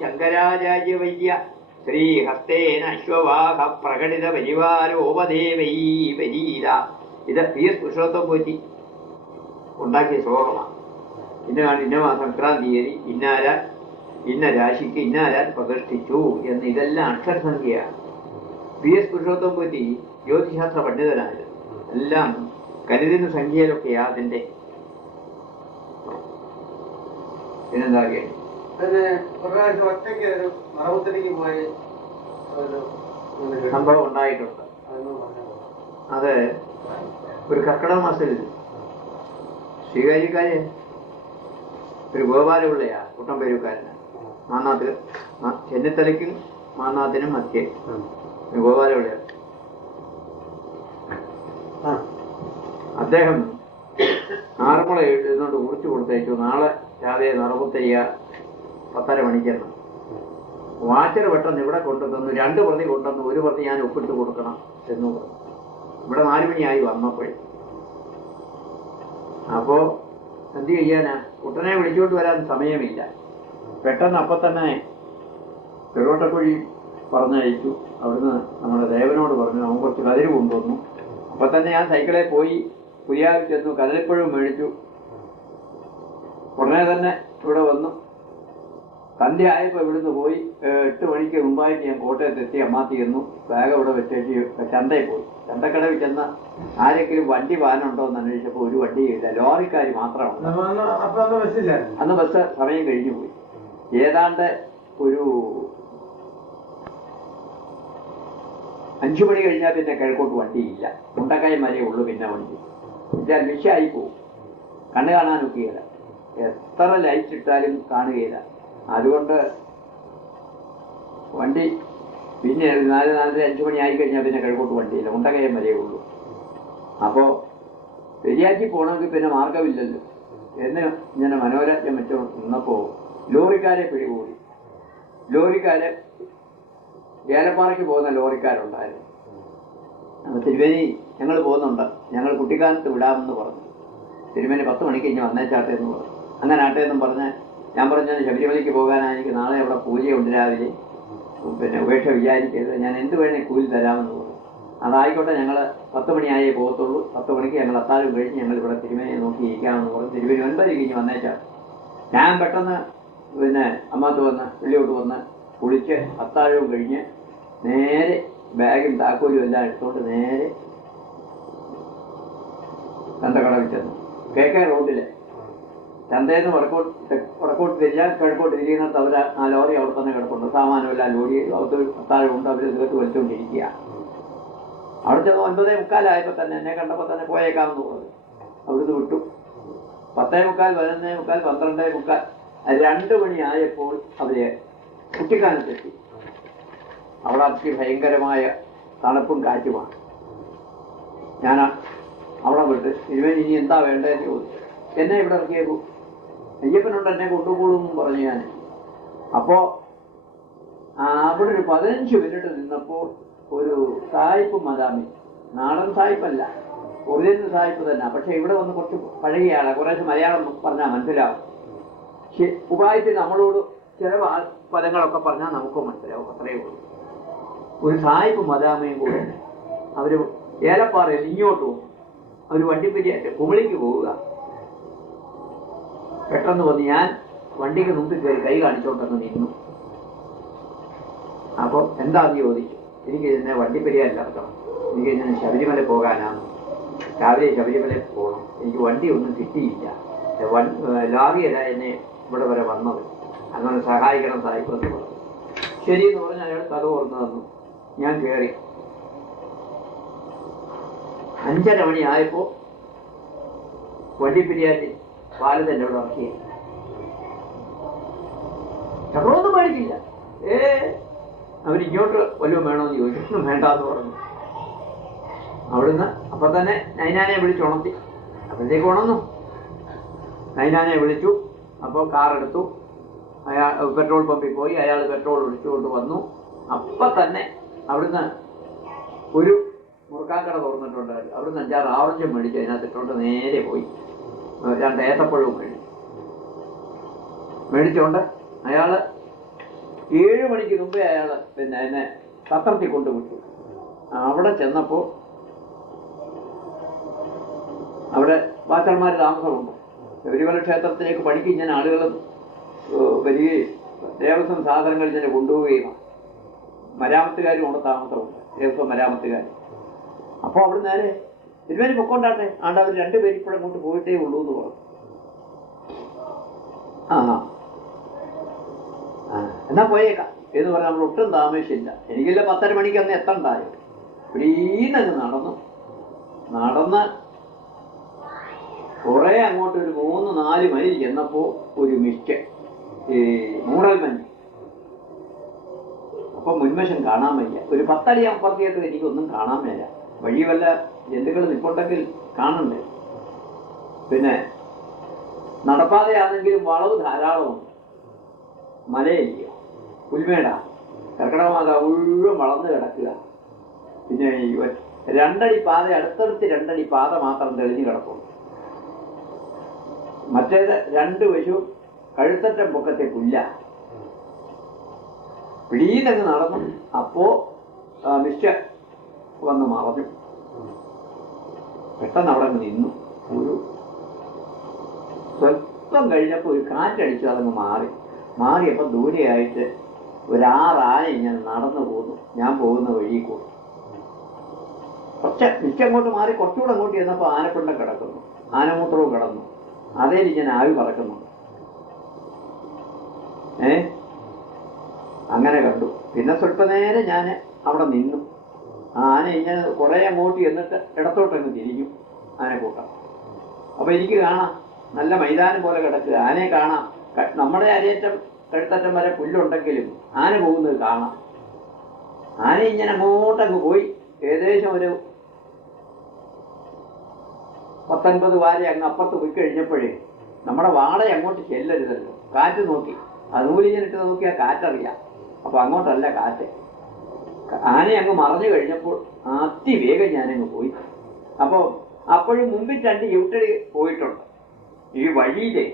ശങ്കരാചാര്യവൈദ്യ ശ്രീഹസ്തേന അശ്വവാഹ പ്രകടിത പരിവാരോപദേവൈ പരീത. ഇത് PS പുരുഷോത്തം പോറ്റി ഉണ്ടാക്കിയ ശ്ലോകമാണ്. ഇന്ന സംക്രാന്തി തീയതി ഇന്നാരാൻ ഇന്ന രാശിക്ക് ഇന്നാരാൻ പ്രതിഷ്ഠിച്ചു എന്ന്. ഇതെല്ലാം അക്ഷരസംഖ്യയാണ്. PS പുരുഷോത്തം പോറ്റി ജ്യോതിശാസ്ത്ര പണ്ഡിതനായിരുന്നു. എല്ലാം കരുതുന്ന സംഖ്യയിലൊക്കെയാ അതിന്റെ. പിന്നെന്താ സംഭവം ഉണ്ടായിട്ടുണ്ട്. അത് ഒരു കർക്കിടക മാസത്തിൽ സ്വീകാര്യക്കാര് ഒരു ഗോപാലപിള്ളയാ, കുട്ടമ്പേരുക്കാരന്. മാന്നാത്തിൽ ചെന്നിത്തലയ്ക്കും മാന്നാത്തിനും മധ്യേ ഒരു ഗോപാലപിള്ളയ. അദ്ദേഹം ആറന്മുള എഴുതുന്നോണ്ട് കുറിച്ച് കൊടുത്തയച്ചു. നാളെ രാവിലെ നറുകുത്തയ്യ 10:30 മണിക്കെന്ന്. വാച്ചർ പെട്ടെന്ന് ഇവിടെ കൊണ്ടുതന്നു. 2 പ്രതി കൊണ്ടുവന്നു. 1 പ്രതി ഞാൻ ഒപ്പിട്ട് കൊടുക്കണം എന്ന് പറഞ്ഞു. ഇവിടെ 4 മണിയായി വന്നപ്പോഴേ. അപ്പോ എന്ത് ചെയ്യാനാ? കുട്ടനെ വിളിച്ചോണ്ട് വരാൻ സമയമില്ല. പെട്ടെന്ന് അപ്പം തന്നെ പെരുവട്ടക്കുഴി പറഞ്ഞയച്ചു. അവിടുന്ന് നമ്മുടെ ദേവനോട് പറഞ്ഞു അവൻ കുറച്ച് കതിര് കൊണ്ടുവന്നു. അപ്പൊ തന്നെ ഞാൻ സൈക്കിളിൽ പോയി പുരിയാവിൽ ചെന്നു. കതിരപ്പഴം മേടിച്ചു. ഉടനെ തന്നെ ഇവിടെ വന്നു. സന്ധ്യ ആയപ്പോൾ ഇവിടുന്ന് പോയി 8 മണിക്ക് മുമ്പായിട്ട് ഞാൻ കോട്ടയത്ത് എത്തി. അമ്മാത്തി ചെന്നു. ബാഗ് ഇവിടെ വെച്ചേച്ച് ചന്തയിൽ പോയി. ചന്തക്കടവിൽ ചെന്ന് ആരെങ്കിലും വണ്ടി വാനുണ്ടോ എന്ന് അന്വേഷിച്ചപ്പോൾ ഒരു വണ്ടിയില്ല. ലോറിക്കാർ മാത്രമാണ്. അന്ന് ബസ് സമയം കഴിഞ്ഞു പോയി. ഏതാണ്ട് ഒരു 5 മണി കഴിഞ്ഞാൽ പിന്നെ കിഴക്കോട്ട് വണ്ടിയില്ല. മുണ്ടക്കായം വരെ ഉള്ളൂ പിന്നെ വണ്ടി. ഞാൻ മിഷായി പോകും. കണ്ണ് കാണാനൊക്കെയില്ല. എത്ര ലൈറ്റ് ഇട്ടാലും കാണുകയില്ല. അതുകൊണ്ട് വണ്ടി പിന്നെ 4-4:30-5 മണി ആയി കഴിഞ്ഞാൽ പിന്നെ കിഴക്കോട്ട് വണ്ടിയില്ല. മുണ്ടക്കയം വരെ ഉള്ളൂ. അപ്പോൾ പെരിയാറ്റി പോകണമെങ്കിൽ പിന്നെ മാർഗമില്ലല്ലോ എന്ന് ഇങ്ങനെ മനോരാജ്യം വെച്ച് നിന്നപ്പോൾ ലോറിക്കാരെ പിടികൂടി. ലോറിക്കാര് ഏലപ്പാറയ്ക്ക് പോകുന്ന ലോറിക്കാരുണ്ടായിരുന്നു. തിരുമേനി ഞങ്ങൾ പോകുന്നുണ്ട്, ഞങ്ങൾ കുട്ടിക്കാലത്ത് വിടാമെന്ന് പറഞ്ഞു. തിരുമേനി 10 മണിക്ക് ഇനി വന്നേച്ചാട്ടെ എന്ന് പറഞ്ഞു. അങ്ങനെ ആട്ടെ എന്നും പറഞ്ഞ് ഞാൻ പറഞ്ഞത് ശബരിമലയ്ക്ക് പോകാനാണ്, എനിക്ക് നാളെ അവിടെ പൂജയുണ്ട് രാവിലെ, പിന്നെ ഉപേക്ഷ വിചാരിക്കരുത്, ഞാൻ എന്ത് വേണേൽ കൂലി തരാമെന്ന് പറഞ്ഞു. അതായിക്കോട്ടെ, ഞങ്ങൾ 10 മണിയായേ പോകത്തുള്ളൂ, 10 മണിക്ക് ഞങ്ങൾ അത്താഴം കഴിഞ്ഞ് ഞങ്ങൾ ഇവിടെ തിരുമേനിയെ നോക്കി ഇരിക്കാമെന്ന് പറഞ്ഞു. തിരുമേനി 9 കഴിഞ്ഞ് വന്നേച്ചാൽ ഞാൻ പെട്ടെന്ന് പിന്നെ അമ്മത്ത് വന്ന് വെള്ളിയോട്ട് വന്ന് കുളിച്ച് അത്താഴവും കഴിഞ്ഞ് നേരെ ബാഗും താക്കോലും എല്ലാം എടുത്തോണ്ട് നേരെ ചന്തക്കടവിൽ ചെന്നു. KK റോഡില് ചന്തയിൽ നിന്ന് വടക്കോട്ട് തിരിഞ്ഞാൽ കിഴക്കോട്ട് തിരിയുന്നിടത്ത് അവർ ആ ലോറി അവിടെ തന്നെ കിടപ്പുണ്ട്. സാമാനമെല്ലാം ലോറി അകത്ത് അത്താഴമുണ്ട്. അവർ ഇതിലേക്ക് വലിച്ചുകൊണ്ടിരിക്കുക. അവിടെ ചെന്ന് 9:45 തന്നെ എന്നെ കണ്ടപ്പോൾ തന്നെ പോയേക്കാമെന്ന് പറഞ്ഞു. അവിടുന്ന് വിട്ടു. 10:45, 11:45, 12:45, 2 മണിയായപ്പോൾ അവര് കുട്ടിക്കാനത്തെത്തി. അവിടെ അതിഭയങ്കരമായ തണുപ്പും കാറ്റുമാണ്. ഞാൻ അവിടെ വിട്ട് തിരുവൻ ഇനി എന്താ വേണ്ടതെന്ന് ചോദിച്ചു. എന്നെ ഇവിടെ ഇറക്കിയേക്കൂ, അയ്യപ്പനുണ്ട് എന്നെ കൊണ്ടുപോകും പറഞ്ഞു ഞാൻ. അപ്പോൾ അവിടെ ഒരു 15 മിനിറ്റ് നിന്നപ്പോൾ ഒരു സായിപ്പ് മദാമി, നാടൻ സായിപ്പല്ല, ഒറിജിനൽ സായിപ്പ് തന്നെ, പക്ഷെ ഇവിടെ വന്ന് കുറച്ച് പഴകിയാണ്, കുറേശ്ശെ മലയാളം പറഞ്ഞാൽ മനസ്സിലാവും. ഉപായത്തിൽ നമ്മളോട് ചില പദങ്ങളൊക്കെ പറഞ്ഞാൽ നമുക്ക് മനസ്സിലാവും, അത്രയേ ഉള്ളൂ. ഒരു സായിപ്പ് മദാമയും കൂടെ അവർ ഏലപ്പാറയിൽ ഇങ്ങോട്ട് പോകും. അവർ വണ്ടിപ്പരിയായിട്ട് കുമിളിക്ക് പോവുക. പെട്ടെന്ന് വന്ന് ഞാൻ വണ്ടിക്ക് മുമ്പിൽ കയറി കൈ കാണിച്ചോണ്ടങ്ങ് നിന്നു. അപ്പോൾ എന്താന്ന് ചോദിച്ചു. എനിക്ക് ഇതിനെ വണ്ടിപ്പരിയാല്ല ഇറക്കണം, എനിക്ക് ഇതിന് ശബരിമല പോകാനാണ്, രാവിലെ ശബരിമലയിൽ പോകണം, എനിക്ക് വണ്ടി ഒന്നും കിട്ടിയില്ല, ലാറിയല്ല എന്നെ ഇവിടെ വരെ വന്നത്, അങ്ങനെ സഹായിക്കണം സായിപ്പെന്ന് പറഞ്ഞു. ശരിയെന്ന് പറഞ്ഞ് അയാൾ കഥ തുറന്നു തന്നു. ഞാൻ കയറി. 5:30 മണിയായപ്പോൾ വണ്ടിപ്പിരിയാറ്റി പാലത്ത് എൻ്റെ ഇവിടെ ഇറക്കി. ചക്രമൊന്നും മേടിക്കില്ല. അവരിങ്ങോട്ട് വല്ലതും വേണമെന്ന് ചോദിച്ചു. ഒന്നും വേണ്ടാന്ന് പറഞ്ഞു. അവിടുന്ന് അപ്പം തന്നെ നൈനാനെ വിളിച്ചുണർത്തി. അപ്പോഴത്തേക്ക് ഉണർന്നു. നൈനാനെ വിളിച്ചു. അപ്പോൾ കാറെടുത്തു. അയാൾ പെട്രോൾ പമ്പിൽ പോയി. അയാൾ പെട്രോൾ ഒഴിച്ചുകൊണ്ട് വന്നു. അപ്പം തന്നെ അവിടുന്ന് ഒരു മുറുക്കാക്കട തുറന്നിട്ടുണ്ട്. അവിടുന്ന് 5-6 ഓറഞ്ചും മേടിച്ച് അതിനകത്തിട്ടുകൊണ്ട് നേരെ പോയി 2 ഏത്തപ്പഴവും മേടിച്ചോണ്ട് അയാൾ 7 മണിക്ക് മുമ്പേ അയാൾ പിന്നെ എന്നെ പത്രത്തിൽ കൊണ്ടുവിട്ടു. അവിടെ ചെന്നപ്പോൾ അവിടെ വാച്ചന്മാർ താമസമുണ്ട്. ശബരിമല ക്ഷേത്രത്തിലേക്ക് പണിക്ക് ഇങ്ങനെ ആളുകൾ വരികയും ദേവസ്വം സാധനങ്ങൾ ഇങ്ങനെ കൊണ്ടുപോവുകയും മരാമത്തുകാരും അവിടെ താമസമുണ്ട്, ദേവസ്വം മരാമത്തുകാർ. അപ്പോൾ അവിടെ നേരെ തിരുവേനി പൊക്കോണ്ടാട്ടെ, ആണ്ട് അവർ 2 പേര് ഇപ്പോഴും അങ്ങോട്ട് പോയിട്ടേ ഉള്ളൂ എന്ന് പറഞ്ഞു. എന്നാ പോയേക്കാം എന്ന് പറഞ്ഞാൽ നമ്മൾ ഒട്ടും താമസിച്ചില്ല. എനിക്കില്ല 10:30 മണിക്ക് അന്ന് എത്തണ്ടായോ. ഇവിടീന്നങ്ങ് നടന്ന് കുറേ അങ്ങോട്ട് ഒരു 3-4 മൈൽ ചെന്നപ്പോൾ ഒരു മിസ്റ്റ്, ഈ മൂടൽ മഞ്ഞ്. അപ്പം മുൻവശം കാണാൻ വയ്യ. ഒരു 10 അടി അപ്പുറത്തേക്ക് എനിക്കൊന്നും കാണാൻ വയ്യ. വഴി വല്ല ജന്തുക്കൾ നിൽപ്പുണ്ടെങ്കിൽ കാണണ്ടേ. പിന്നെ നടപ്പാതയാണെങ്കിലും വളവ് ധാരാളമുണ്ട്. മലയില്ല, പുൽമേട, കർക്കിടകമാത മുഴുവൻ വളർന്നു കിടക്കുക. പിന്നെ 2 അടി പാത, അടുത്തടുത്ത് 2 അടി പാത മാത്രം തെളിഞ്ഞു കിടക്കുന്നു. മറ്റേത് 2 വശവും കഴുത്തറ്റം പൊക്കത്തെ പുല്ല. പിടിയിലങ്ങ് നടന്നു. അപ്പോ മിസ്റ്റ വന്ന് മറഞ്ഞു. പെട്ടെന്ന് അവിടെ അങ്ങ് നിന്നു. ഒരു സ്വല്പം കഴിഞ്ഞപ്പോൾ ഒരു കാറ്റടിച്ചു, അതങ്ങ് മാറിയപ്പോൾ ദൂരെയായിട്ട് ഒരു 6 ആന ഇങ്ങനെ നടന്നു പോകുന്നു. ഞാൻ പോകുന്ന വഴി കൂടെ മിച്ചങ്ങോട്ട് മാറി കുറച്ചുകൂടെ അങ്ങോട്ട് ചെന്നപ്പോൾ ആനപ്പിണ്ടം കിടക്കുന്നു, ആനമൂത്രവും കിടന്നു. അതേൽ ഇങ്ങനെ ആവി പറക്കുന്നുണ്ട്. അങ്ങനെ കണ്ടു. പിന്നെ സ്വല്പനേരം ഞാൻ അവിടെ നിന്നു. ആന ഇങ്ങനെ കുറേ അങ്ങോട്ട് എന്നിട്ട് ഇടത്തോട്ടങ്ങ് തിരിഞ്ഞു ആനക്കൂട്ടം. അപ്പൊ എനിക്ക് കാണാം, നല്ല മൈതാനം പോലെ കിടക്കുക. ആനയെ കാണാം. നമ്മുടെ അരയറ്റം കഴുത്തറ്റം വരെ പുല്ലുണ്ടെങ്കിലും ആന പോകുന്നത് കാണാം. ആന ഇങ്ങനെ അങ്ങോട്ടങ്ങ് പോയി ഏകദേശം ഒരു 19 വാര അങ്ങ് അപ്പുറത്ത് പോയി കഴിഞ്ഞപ്പോഴേ നമ്മുടെ വാട അങ്ങോട്ട് ചെല്ലരുതല്ലോ. കാറ്റ് നോക്കി, അതുകൂലിഞ്ഞിട്ട് നോക്കിയാൽ കാറ്ററിയാം. അപ്പൊ അങ്ങോട്ടല്ല കാറ്റ്. ആനയെ അങ്ങ് മറഞ്ഞു കഴിഞ്ഞപ്പോൾ അതിവേഗം ഞാനങ്ങ് പോയി. അപ്പോൾ അപ്പോഴും മുമ്പിൽ 2 യൂട്ടടി പോയിട്ടുണ്ട്. ഈ വഴിയിലെ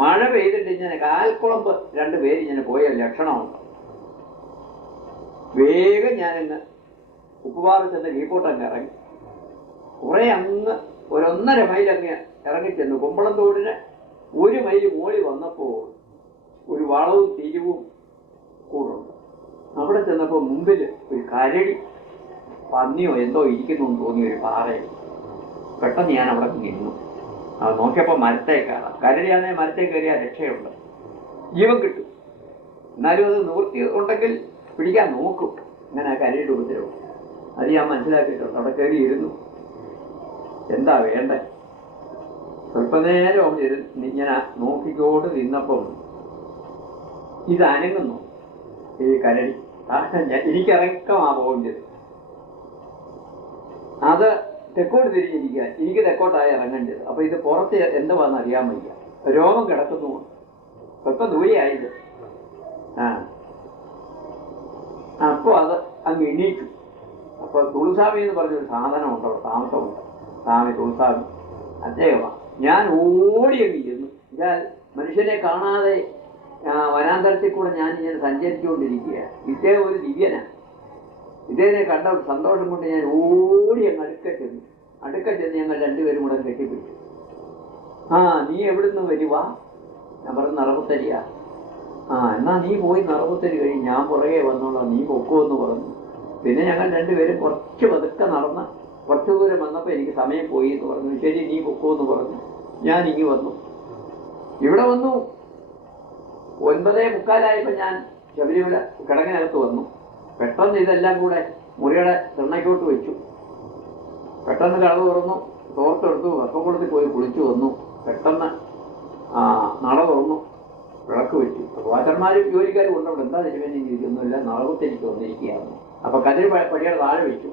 മഴ പെയ്തിട്ട് ഇങ്ങനെ കാൽക്കുളമ്പ് 2 പേര് ഇങ്ങനെ പോയ ലക്ഷണമുണ്ട്. വേഗം ഞാനിന്ന് ഉപ്പുപാറ ചെന്ന് കീഴ്പോട്ടങ്ങ് ഇറങ്ങി. കുറെ അങ്ങ് 1.5 മൈൽ അങ്ങ് ഇറങ്ങിച്ചെന്നു. കുമ്പളത്തോടിന് 1 മൈൽ മോളി വന്നപ്പോൾ ഒരു വളവും തിരിവും കൂടുണ്ട്. അവിടെ ചെന്നപ്പോൾ മുമ്പിൽ ഒരു കരടി പന്നിയോ എന്തോ ഇരിക്കുന്നു എന്ന് തോന്നിയ ഒരു പാറയിൽ. പെട്ടെന്ന് ഞാൻ അവിടെ നിന്നു. അത് നോക്കിയപ്പോൾ മരത്തെ കയറാം. കരടിയാണെങ്കിൽ മരത്തെ കയറിയാൽ രക്ഷയുണ്ട്, ജീവൻ കിട്ടും. എന്നാലും അത് നിവൃത്തി ഉണ്ടെങ്കിൽ പിടിക്കാൻ നോക്കും. ഇങ്ങനെ കരടിയുടെ ഉപദ്രവം അത് ഞാൻ മനസ്സിലാക്കിയിട്ടുണ്ട്. അവിടെ കയറി ഇരുന്നു. എന്താ വേണ്ടേ? സ്വല്പനേരം അവിടെ ഇങ്ങനെ നോക്കിക്കോട്ട് നിന്നപ്പം ഇത് അനങ്ങുന്നു, ഈ കരടി. എനിക്കിറക്കമാ പോകേണ്ടത്. അത് തെക്കോട്ട് തിരിഞ്ഞിരിക്കുക, എനിക്ക് തെക്കോട്ടായി ഇറങ്ങേണ്ടത്. അപ്പൊ ഇത് പുറത്ത് എന്തുവാന്ന് അറിയാൻ വയ്യ. രോമം കിടക്കുന്നു. സ്വല്പം ദൂരെയായത്. അപ്പൊ അത് അങ്ങ് എണീറ്റു. അപ്പൊ തുളുസ്വാമി എന്ന് പറഞ്ഞൊരു സാധനം ഉണ്ടോ, താമസമുണ്ട്. സ്വാമി തുളുസ്വാമി അദ്ദേഹമാണ്. ഞാൻ ഓടി അങ്ങ് ഇരുന്നു. എന്നാൽ മനുഷ്യനെ കാണാതെ വനാന്തരത്തിൽ കൂടെ ഞാൻ ഇങ്ങനെ സഞ്ചരിച്ചുകൊണ്ടിരിക്കുക. ഇദ്ദേഹം ഒരു ദിവ്യനാണ്. ഇദ്ദേഹത്തെ കണ്ട സന്തോഷം കൊണ്ട് ഞാൻ ഓടി അങ്ങ് അടുക്ക ചെന്ന് ഞങ്ങൾ 2 പേരും കൂടെ കെട്ടിപ്പിടിച്ചു. നീ എവിടുന്ന് വരുവാ? ഞാൻ പറഞ്ഞു നറകുത്തരിയാ. എന്നാ നീ പോയി നറകുത്തരി കഴിഞ്ഞ് ഞാൻ പുറകെ വന്നോളാം, നീ പൊക്കുമെന്ന് പറഞ്ഞു. പിന്നെ ഞങ്ങൾ 2 പേരും കുറച്ച് പതുക്കെ നടന്ന് കുറച്ചു ദൂരം വന്നപ്പോൾ എനിക്ക് സമയം പോയി എന്ന് പറഞ്ഞു. ശരി, നീ പൊക്കുമെന്ന് പറഞ്ഞു. ഞാൻ ഇങ്ങി വന്നു. ഇവിടെ വന്നു 9:45 ഞാൻ ശബരിമല കിടങ്ങിനകത്ത് വന്നു. പെട്ടെന്ന് ഇതെല്ലാം കൂടെ മുറിയുടെ തിണ്ണയ്ക്കോട്ട് വെച്ചു. പെട്ടെന്ന് കടവ് തുറന്നു, തോർത്തെടുത്തു, വെപ്പംകുളത്തിൽ പോയി കുളിച്ചു വന്നു. പെട്ടെന്ന് നട തുറന്നു, വിളക്ക് വെച്ചു. വാച്ചർമാരും ജോലിക്കാരും കൊണ്ടവിടെ എന്താ തിരുവേണ്ടി ഇരിക്കുന്നില്ല, നളകുത്തിരിക്ക് വന്നിരിക്കുകയായിരുന്നു. അപ്പൊ കതിര് പടിയുടെ താഴെ വെച്ചു.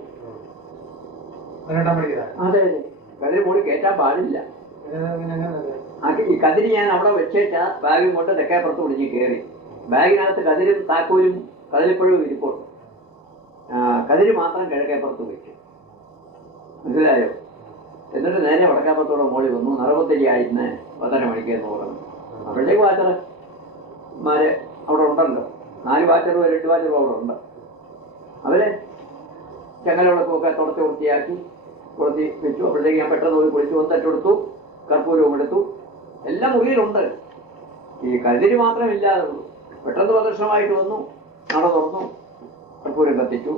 അതെ അതെ, കതിര് മോളി കയറ്റാൻ പാടില്ല. ഈ കതിര് ഞാൻ അവിടെ വെച്ചേച്ചാ ബാഗും കൊണ്ട് തെക്കേപ്പുറത്ത് പിടിച്ച് കയറി. ബാഗിനകത്ത് കതിരും താക്കോലും കതിരിപ്പഴവും ഇരിപ്പുണ്ട്. കതിര് മാത്രം കിഴക്കേപ്പുറത്ത് വെച്ചു. മനസ്സിലായോ? എന്നിട്ട് നേരെ വടക്കാപ്പുറത്തോടെ മോളി വന്നു. നറകുത്തരിയായിരുന്നു 10:30 മണിക്ക് എന്ന് പറഞ്ഞു. അപ്പോഴത്തേക്ക് വാച്ചർമാര് അവിടെ ഉണ്ടല്ലോ. 4 വാച്ചറും 2 വാച്ചറും അവിടെ ഉണ്ട്. അവര് ചെങ്ങലവിളക്കൊക്കെ തുടച്ച് വൃത്തിയാക്കി കൊളുത്തി വെച്ചു. അപ്പോഴത്തേക്ക് ഞാൻ പെട്ടെന്ന് പോയി കുളിച്ചു വന്ന് തട്ടെടുത്തു, കർപ്പൂരവും എടുത്തു. എല്ലാം മുറിയിലുണ്ട്. ഈ കതിര് മാത്രമില്ലാതെ ഉള്ളൂ. പെട്ടെന്ന് പ്രദർശനമായിട്ട് വന്നു, നട തുറന്നു, കർപ്പൂരം കത്തിച്ചു.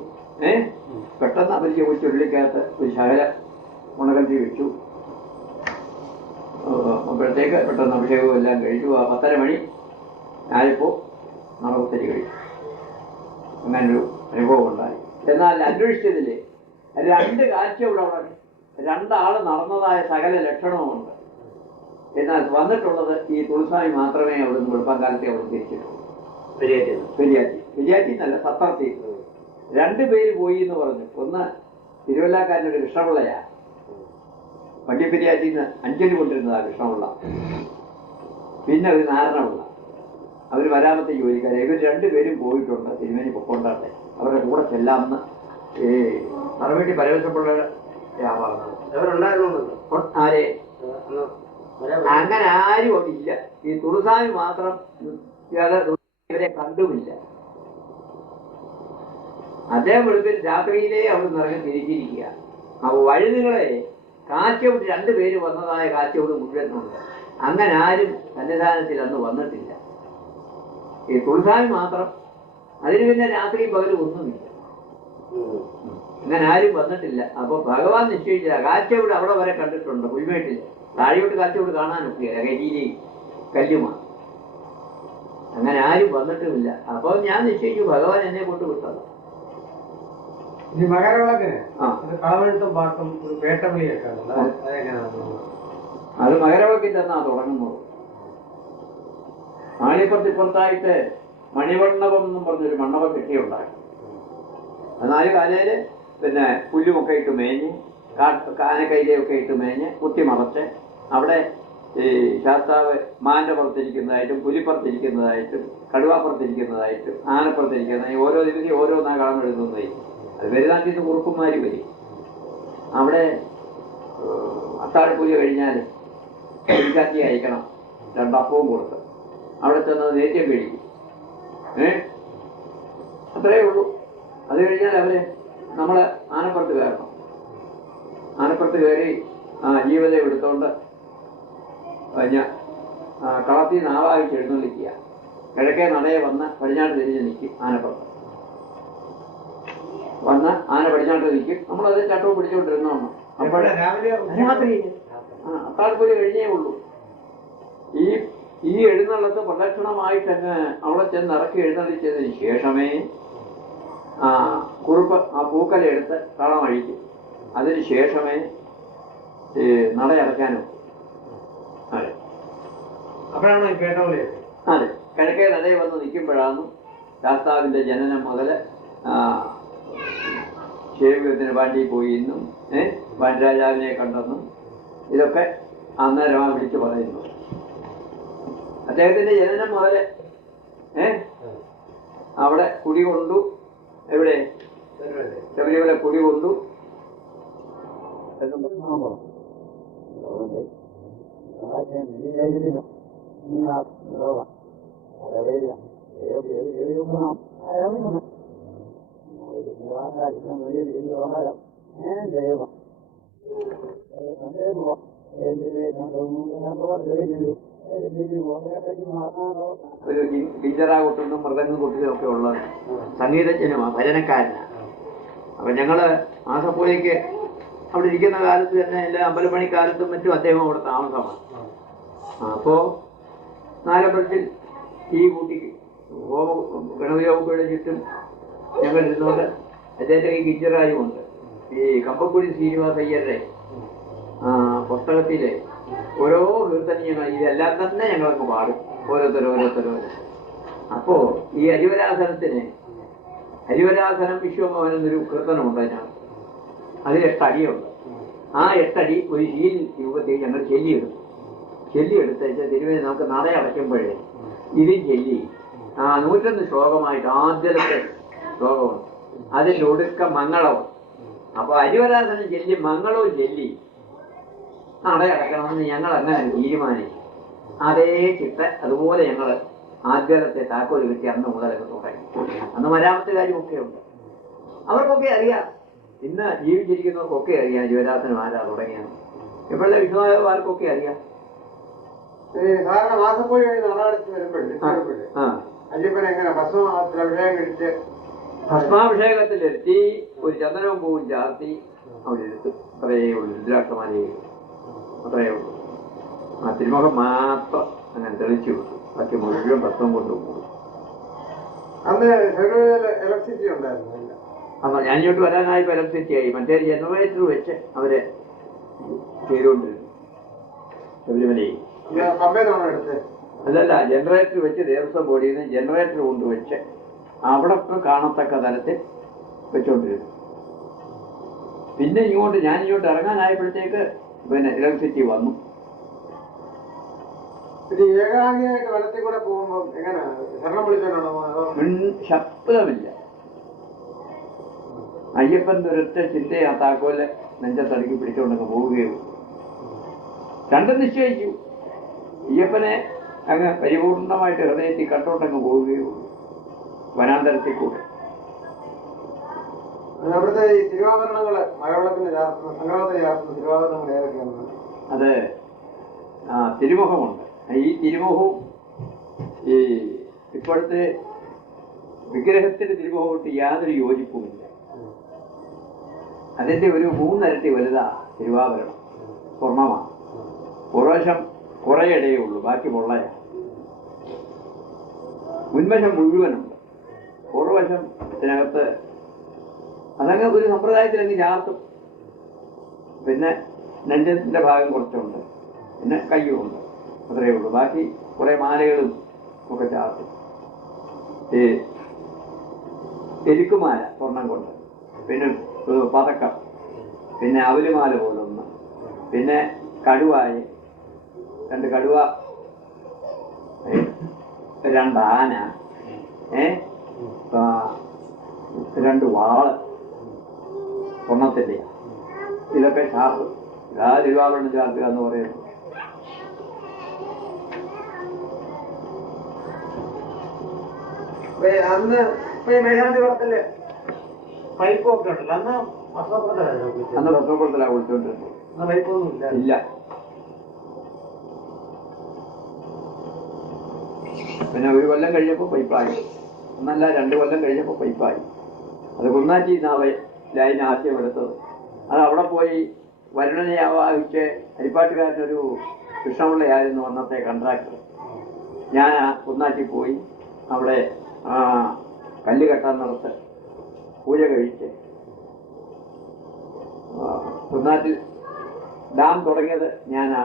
പെട്ടെന്ന് അവർക്ക് ഒരു ചുരുളിക്കകത്ത് ഒരു ശകല ഉണകൽത്തി വെച്ചു. അപ്പോഴത്തേക്ക് പെട്ടെന്ന് അഭിഷേകവും എല്ലാം കഴിച്ചു. 10:30 മണി ഞാനിപ്പോ നറകുത്തരി കഴിച്ചു. അങ്ങനൊരു അനുഭവം ഉണ്ടായി. എന്നാൽ അന്വേഷിച്ചതില് 2 കാഴ്ച ഇവിടെ അവിടെ 2 ആള് നടന്നതായ സകല ലക്ഷണവുമുണ്ട്. എന്നാൽ വന്നിട്ടുള്ളത് ഈ തുളുസ്വാമി മാത്രമേ അവിടുന്ന് വെളുപ്പാങ്കാലത്തെ അവിടെ തിരിച്ചിട്ടുള്ളൂ. പെരിയാറ്റി എന്നല്ല, സത്രത്തിൽ 2 പേര് പോയി എന്ന് പറഞ്ഞു. ഒന്ന് തിരുവല്ലാക്കാരനൊരു കൃഷ്ണപിള്ളയാ, വണ്ടിപ്പെരിയാറ്റിൽ നിന്ന് അഞ്ചലി കൊണ്ടിരുന്നതാ കൃഷ്ണപിള്ള. പിന്നെ ഒരു നാരായണപിള്ള, അവർ വരാമത്തെ ജോലിക്കാരെ. ഇവർ 2 പേരും പോയിട്ടുണ്ട് തിരുമേനി പൊക്കൊണ്ടാട്ടെ. അവരുടെ കൂടെ ചെല്ലാമെന്ന് മറവേണ്ടി പരവശപ്പിള്ളയുടെ പറഞ്ഞത്. ആരെ അങ്ങനെ ആരും അവിടെ ഇല്ല. ഈ തുളുസ്വാമി മാത്രം ഇവരെ കണ്ടുമില്ല. അദ്ദേഹം വെളുപ്പിൽ രാത്രിയിലേ അവിടെ നിറങ്ങി തിരിച്ചിരിക്കുക. അപ്പൊ വഴുതുകളെ കാച്ചവിട്ട് 2 പേര് വന്നതായ കാച്ചവിട് മുഴുവനുണ്ട്. അങ്ങനെ ആരും സന്നിധാനത്തിൽ അന്ന് വന്നിട്ടില്ല. ഈ തുളുസ്വാമി മാത്രം. അതിന് പിന്നെ രാത്രിയും പകലും ഒന്നുമില്ല. അങ്ങനെ ആരും വന്നിട്ടില്ല. അപ്പൊ ഭഗവാൻ നിശ്ചയിച്ചില്ല. കാച്ചവിട് അവിടെ വരെ കണ്ടിട്ടുണ്ട് പുൽമേട്ടിൽ. താഴെയോട്ട് കാച്ചവിട് കാണാനൊക്കെ കരിയിലെയും കല്ലുമാണ്. അങ്ങനെ ആരും വന്നിട്ടുമില്ല. അപ്പൊ ഞാൻ നിശ്ചയിച്ചു ഭഗവാൻ എന്നെ കൊണ്ട് വിട്ടത്. മകരവിളക്കിന് കളവെഴുത്തും പാട്ടും ഒരു വേട്ടവിളിയൊക്കെ അത് മകരവിളക്കിൽ തന്നാ തുടങ്ങുന്നത്. ആണിപ്പുറത്തിപ്പുറത്തായിട്ട് മണിമണ്ഡപം എന്നും പറഞ്ഞൊരു മണ്ഡപം കെട്ടിയുണ്ടായി. 4 കാലയില് പിന്നെ പുല്ലുമൊക്കെ ഇട്ട് മേഞ്ഞ്, കാനക്കൈലയൊക്കെ ഇട്ട് മേഞ്ഞ് കുത്തി മറച്ച് അവിടെ ഈ ശാസ്താവ് മാൻ്റെ പുറത്തിരിക്കുന്നതായിട്ടും പുലിപ്പുറത്തിരിക്കുന്നതായിട്ടും കടുവാപ്പുറത്തിരിക്കുന്നതായിട്ടും ആനപ്പുറത്തിരിക്കുന്നതായി ഓരോ ദിവസം ഓരോന്നാ കളമെഴുതുന്നതായി. അത് വരുന്നാട്ടിൽ നിന്ന് കുറുപ്പന്മാര് വരും. അവിടെ അത്താഴപ്പൂജ കഴിഞ്ഞാൽ പുലിക്കാറ്റി അയക്കണം. 2 അപ്പവും കൊടുത്ത് അവിടെ ചെന്ന് നേദ്യം കഴിക്കും. അത്രയേ ഉള്ളൂ. അത് കഴിഞ്ഞാൽ അവര് നമ്മള് ആനപ്പുറത്ത് കയറണം. ആനപ്പുറത്ത് കയറി ജീവതം എടുത്തോണ്ട് കളത്തിൽ നിന്ന് ആവാഹിച്ച് എഴുന്നള്ളിക്കുക. കിഴക്കേ നടയെ വന്ന് പടിഞ്ഞാട്ട് തിരിഞ്ഞ് നിൽക്കും. ആനപ്പുറത്ത് വന്ന് ആന പടിഞ്ഞാട്ട് നിൽക്കും. നമ്മളത് ചട്ടവും പിടിച്ചുകൊണ്ടിരുന്നോണം. അപ്പോഴേ രാത്രി അത്താഴപ്പൂജ കഴിഞ്ഞേ ഉള്ളൂ. ഈ എഴുന്നള്ളത്ത് പ്രദക്ഷിണമായിട്ടങ്ങ് അവിടെ ചെന്ന് ഇറക്കി എഴുന്നള്ളിച്ചതിന് ശേഷമേ കുറുപ്പ് ആ പൂക്കലെടുത്ത് കളം അഴിക്കും. അതിന് ശേഷമേ നട അടയ്ക്കാനോ. അതെ, അപ്പോഴാണോ ഈ പേട്ടോളി? അതെ, കിഴക്കേ നടയിൽ വന്ന് നിൽക്കുമ്പോഴാണ് ശാസ്താവിന്റെ ജനനം മുതൽ ശേവികത്തിന് പാണ്ഡ്യയിൽ പോയി എന്നും പാണ്ഡ്യരാജാവിനെ കണ്ടെന്നും ഇതൊക്കെ അന്നേരമാണ് വിളിച്ചു പറയുന്നു. അദ്ദേഹത്തിന്റെ ജനനം മുതൽ അവിടെ കുടികൊണ്ടു. എവിടെ? ശബരിമല കുടികൊണ്ടു. ഒരു ഗിഞ്ചറ കൊട്ടുന്നും മൃദംഗം കൊട്ടുകയും ഒക്കെ ഉള്ള സംഗീതജ്ഞനുമാണ്, ഭജനക്കാരനാണ്. അപ്പൊ ഞങ്ങള് മാസപ്പൂജയ്ക്ക് അവിടെ ഇരിക്കുന്ന കാലത്ത് തന്നെ എല്ലാ അമ്പലപ്പണിക്കാലത്തും മറ്റും അദ്ദേഹം അവിടെ താമസമാണ്. അപ്പോ നാലമ്പലത്തിൽ ഈ കൂട്ടിക്ക് ഗണപതിയുടെ ചുറ്റും ഞങ്ങൾ ഇരുന്നുകൊണ്ട് അദ്ദേഹത്തെ ഈ ഗിഞ്ചറായുമുണ്ട്. ഈ കമ്പക്കുടി ശ്രീനിവാസ അയ്യരുടെ പുസ്തകത്തിലെ ഓരോ കീർത്തനീയങ്ങൾ ഇതെല്ലാം തന്നെ ഞങ്ങളൊക്കെ പാടും, ഓരോരുത്തരും. അപ്പോ ഈ ഹരിവരാസനം വിശ്വമോഹൻ എന്നൊരു കീർത്തനമുണ്ട്. അതിനാണ് അതിൽ 8 അടിയുണ്ട്. ആ 8 അടി ഒരു ശീൽ രൂപത്തിൽ ഞങ്ങൾ ചെല്ലിയെടുത്ത് തിരുവനന്തപുരം നമുക്ക് നട അടയ്ക്കുമ്പോഴേ ഇതും ചെല്ലി 101 ശ്ലോകമായിട്ട് ആദ്യത്തെ ശ്ലോകമുണ്ട്. അതിൽ ഒടുക്ക മംഗളവും. അപ്പൊ ഹരിവരാസനം ചെല്ലി മംഗളവും ചെല്ലി നടയടക്കണമെന്ന് ഞങ്ങൾ അങ്ങനെ തീരുമാനിച്ചു. അതേ ചിട്ട അതുപോലെ ഞങ്ങൾ ആദ്യത്തെ താക്കോല് കിട്ടി അന്ന് മുതലൊക്കെ തുടങ്ങി. അന്ന് മരാമത്തുകാരുമൊക്കെ ഉണ്ട്. അവർക്കൊക്കെ അറിയാം, ഇന്ന് ജീവിച്ചിരിക്കുന്നവർക്കൊക്കെ അറിയാം ഹരിവരാസനം ആരാ തുടങ്ങിയാണ്. ഇപ്പോഴത്തെ വിഷ്ണുവാർക്കൊക്കെ അറിയാം. സാധാരണ മാസപ്പൂജ കഴിഞ്ഞ് നടയടച്ച് വരുമ്പോഴേ ഭസ്മാഭിഷേകത്തിലെത്തി ഒരു ചന്ദനവും പൂവും ചാർത്തി അവിടെ എടുത്തു. അത്രയേ ഉള്ളൂ. രുദ്രാക്ഷമാലയിൽ അത്രയേ ഉള്ളൂ. തിരുമുഖം മാത്രം അങ്ങനെ തെളിച്ചു വിട്ടു. ബാക്കി മുഴുവൻ ഭസ്മം കൊണ്ടുപോകും. അപ്പൊ ഞാൻ ഇങ്ങോട്ട് വരാനായപ്പോ ഇലക്ട്രിസിറ്റിയായി. മറ്റേ ജനറേറ്റർ വെച്ച് അവര് ചെയ്തുകൊണ്ടിരുന്നു ശബരിമലയിൽ. അല്ലല്ല, ജനറേറ്റർ വെച്ച് ദേവസ്വം ബോർഡിൽ നിന്ന് ജനറേറ്റർ കൊണ്ടുവച്ച് അവിടെ കാണത്തക്ക തരത്തിൽ വെച്ചോണ്ടിരുന്നു. പിന്നെ ഞാൻ ഇങ്ങോട്ട് ഇറങ്ങാനായപ്പോഴത്തേക്ക് ഇലക്ട്രിസിറ്റി വന്നു. ഏകാംഗിയായിട്ട് വലത്തിൽ കൂടെ പോകുമ്പോ എങ്ങനെ ശരണം വിളിച്ചോണ്ടാണോ? ശബ്ദമില്ല. അയ്യപ്പൻ ഒരൊറ്റ ചിന്തയെ ആ താക്കോല് നെഞ്ചത്തടുക്കി പിടിച്ചോണ്ടങ്ങ് പോവുകയുള്ളൂ. രണ്ടും നിശ്ചയിച്ചു. അയ്യപ്പനെ അങ്ങ് പരിപൂർണമായിട്ട് ഹൃദയത്തിൽ കണ്ടോണ്ടങ്ങ് പോവുകയുള്ളൂ വനാന്തരത്തിൽ കൂടെ. അവിടുത്തെ ഈ തിരുവാഭരണങ്ങള് മഴവെള്ളത്തിന് സംക്രമത്തിന് ചേർത്തുന്ന തിരുവാഭരണങ്ങൾ ഏതൊക്കെയാണ്? അത് തിരുമുഖമുണ്ട്. ഈ തിരുമുഖവും ഈ ഇപ്പോഴത്തെ വിഗ്രഹത്തിന്റെ തിരുമുഖമായിട്ട് യാതൊരു യോജിപ്പുമില്ല. അതിന്റെ ഒരു 3 ഇരട്ടി വലുതാ തിരുവാഭരണം. സ്വർണമാണ്. പുറവശം കുറേ ഇടയേ ഉള്ളൂ, ബാക്കി പൊള്ളയാ. മുൻവശം മുഴുവനുണ്ട്. പുറവശം ഇതിനകത്ത് അതങ്ങ് ഒരു സമ്പ്രദായത്തിൽ അങ്ങ് ചാർത്തും. പിന്നെ നെഞ്ചത്തിന്റെ ഭാഗം കുറച്ചുണ്ട്, പിന്നെ കയ്യുമുണ്ട്. അത്രയേ ഉള്ളൂ. ബാക്കി കുറെ മാലകളും ഒക്കെ ചാർത്തും. ഈ എരുക്കുമാല സ്വർണം കൊണ്ട്, പിന്നെ പതക്കം, പിന്നെ അവലുമാല പോലൊന്ന്, പിന്നെ കടുവായ 2 കടുവ, 2 ആന, 2 വാള് സ്വർണത്തിന്റെ. ഇതൊക്കെ ചാർത്തും. തിരുവാഭരണം ചാർത്തുക എന്ന് പറയുന്നത്. അന്ന് ഇപ്പൊ ഈ മേശാന്തി കുളത്തില് പൈപ്പൊക്കെ ഉണ്ടല്ലോ അന്ന് അന്ന് ഭക്ഷണക്കുളത്തിലാണ് കുളിച്ചോണ്ടിരുന്നത്. പൈപ്പൊന്നും ഇല്ല. ഇല്ല. പിന്നെ ഒരു കൊല്ലം കഴിഞ്ഞപ്പോൾ പൈപ്പായി. ഒന്നല്ല 2 കൊല്ലം കഴിഞ്ഞപ്പോൾ പൈപ്പായി. അത് കുന്നാറ്റി ലൈൻ ആദ്യം എടുത്തത്. അത് അവിടെ പോയി വരുണനെ ആവാഹിച്ച് അരിപ്പാട്ടുകാരനൊരു കൃഷ്ണപിള്ളയായിരുന്നു അന്നത്തെ കോൺട്രാക്ടർ. ഞാൻ കുന്നാറ്റി പോയി അവിടെ കല്ല് കെട്ടാൻ നടത്ത് പൂജ കഴിച്ച് കുന്നാറ്റിൽ ഡാം തുടങ്ങിയത് ഞാനാ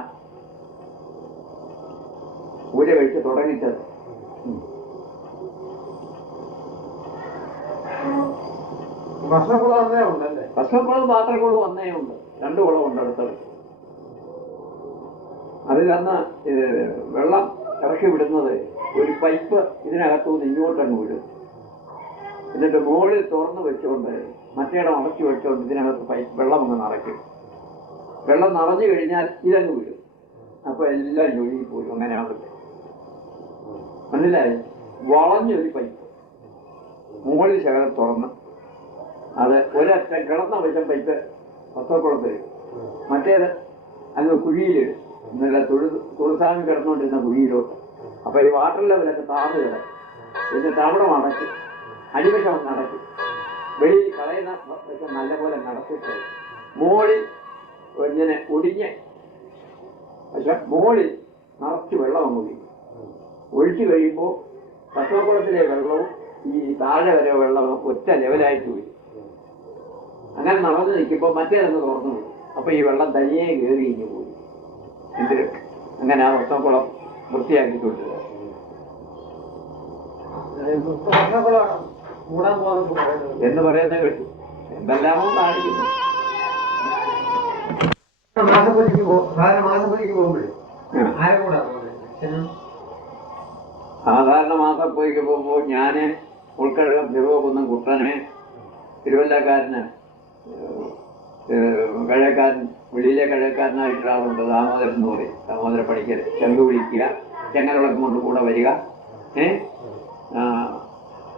പൂജ കഴിച്ച് തുടങ്ങിച്ചത്. ഭക്ഷണക്കുളം പാത്രക്കുളം വന്നേ ഉണ്ട്. 2 കുളമുണ്ട് അടുത്തടുത്ത്. അതിൽ അന്ന് വെള്ളം ഇറക്കി വിടുന്നത് ഒരു പൈപ്പ് ഇതിനകത്തുനിന്ന് ഇങ്ങോട്ടങ്ങ് വിടും. എന്നിട്ട് മുകളിൽ തുറന്ന് വെച്ചുകൊണ്ട് മറ്റേടം അടച്ചു വെച്ചുകൊണ്ട് ഇതിനകത്ത് വെള്ളം ഒന്ന് നിറയ്ക്കും. വെള്ളം നിറഞ്ഞു കഴിഞ്ഞാൽ ഇതങ്ങ് വിടും. അപ്പൊ എല്ലാം ഒഴുകി പോരും. അങ്ങനെയാണ് മനസ്സിലായി. വളഞ്ഞൊരു പൈപ്പ് മുകളിൽ ശകലം തുറന്ന് അത് ഒരറ്റം കിടന്ന വശം പൈപ്പ് പത്തോക്കുളത്ത് വരും. മറ്റേത് അങ്ങ് കുഴിയിലിടും. ഇന്നലെ തുളുസാമി കിടന്നുകൊണ്ടിരുന്ന കുഴിയിലോട്ട്. അപ്പൊ ഈ വാട്ടർ ലെവലൊക്കെ താഴ്ന്നു കിടക്കും. എന്നിട്ട് അവിടെ അടയ്ക്കും. അടിവശം നടക്കും. വെളിയിൽ കളയുന്ന വശം നല്ലപോലെ നടത്തിട്ട് മുകളിൽ ഇങ്ങനെ ഒടിഞ്ഞ് പക്ഷെ മുകളിൽ നിറച്ച് വെള്ളം അങ്ങ് ഒഴിക്കും. ഒഴിച്ചു കഴിയുമ്പോൾ പത്തോക്കുളത്തിലെ വെള്ളവും ഈ താഴെ വരെ വെള്ളവും ഒറ്റ ലെവലായിട്ട് വരും. അങ്ങനെ നടന്നു നിൽക്കുമ്പോൾ മറ്റേതൊന്ന് തുറന്നു പോകും. അപ്പൊ ഈ വെള്ളം തനിയെ കയറി ഇഞ്ഞു പോയി. എന്തിനും അങ്ങനെ ആ പത്തോക്കുളം വൃത്തിയാക്കിക്കൊണ്ടിരുക. എന്ന് പറയുന്നത് കേട്ടു. എന്തെല്ലാമോ കാണിക്കുന്നു. മാസപ്പുലിക്ക് പോകുമ്പോഴേ സാധാരണ മാസപ്പോയിക്ക് പോകുമ്പോൾ ഞാന് ഉൾക്കഴകം തിരുവകുന്നം കുട്ടനെ തിരുവല്ലക്കാരന് കഴക്കാരൻ വെളിയിലെ കഴക്കാരനായിട്ട് ആളുണ്ട്. ദാമോദരൻ എന്ന് പറയും. ദാമോദര പണിക്കർ ചെങ്കു വിളിക്കുക, ചെങ്ങലവിളക്ക് കൊണ്ട് കൂടെ വരിക.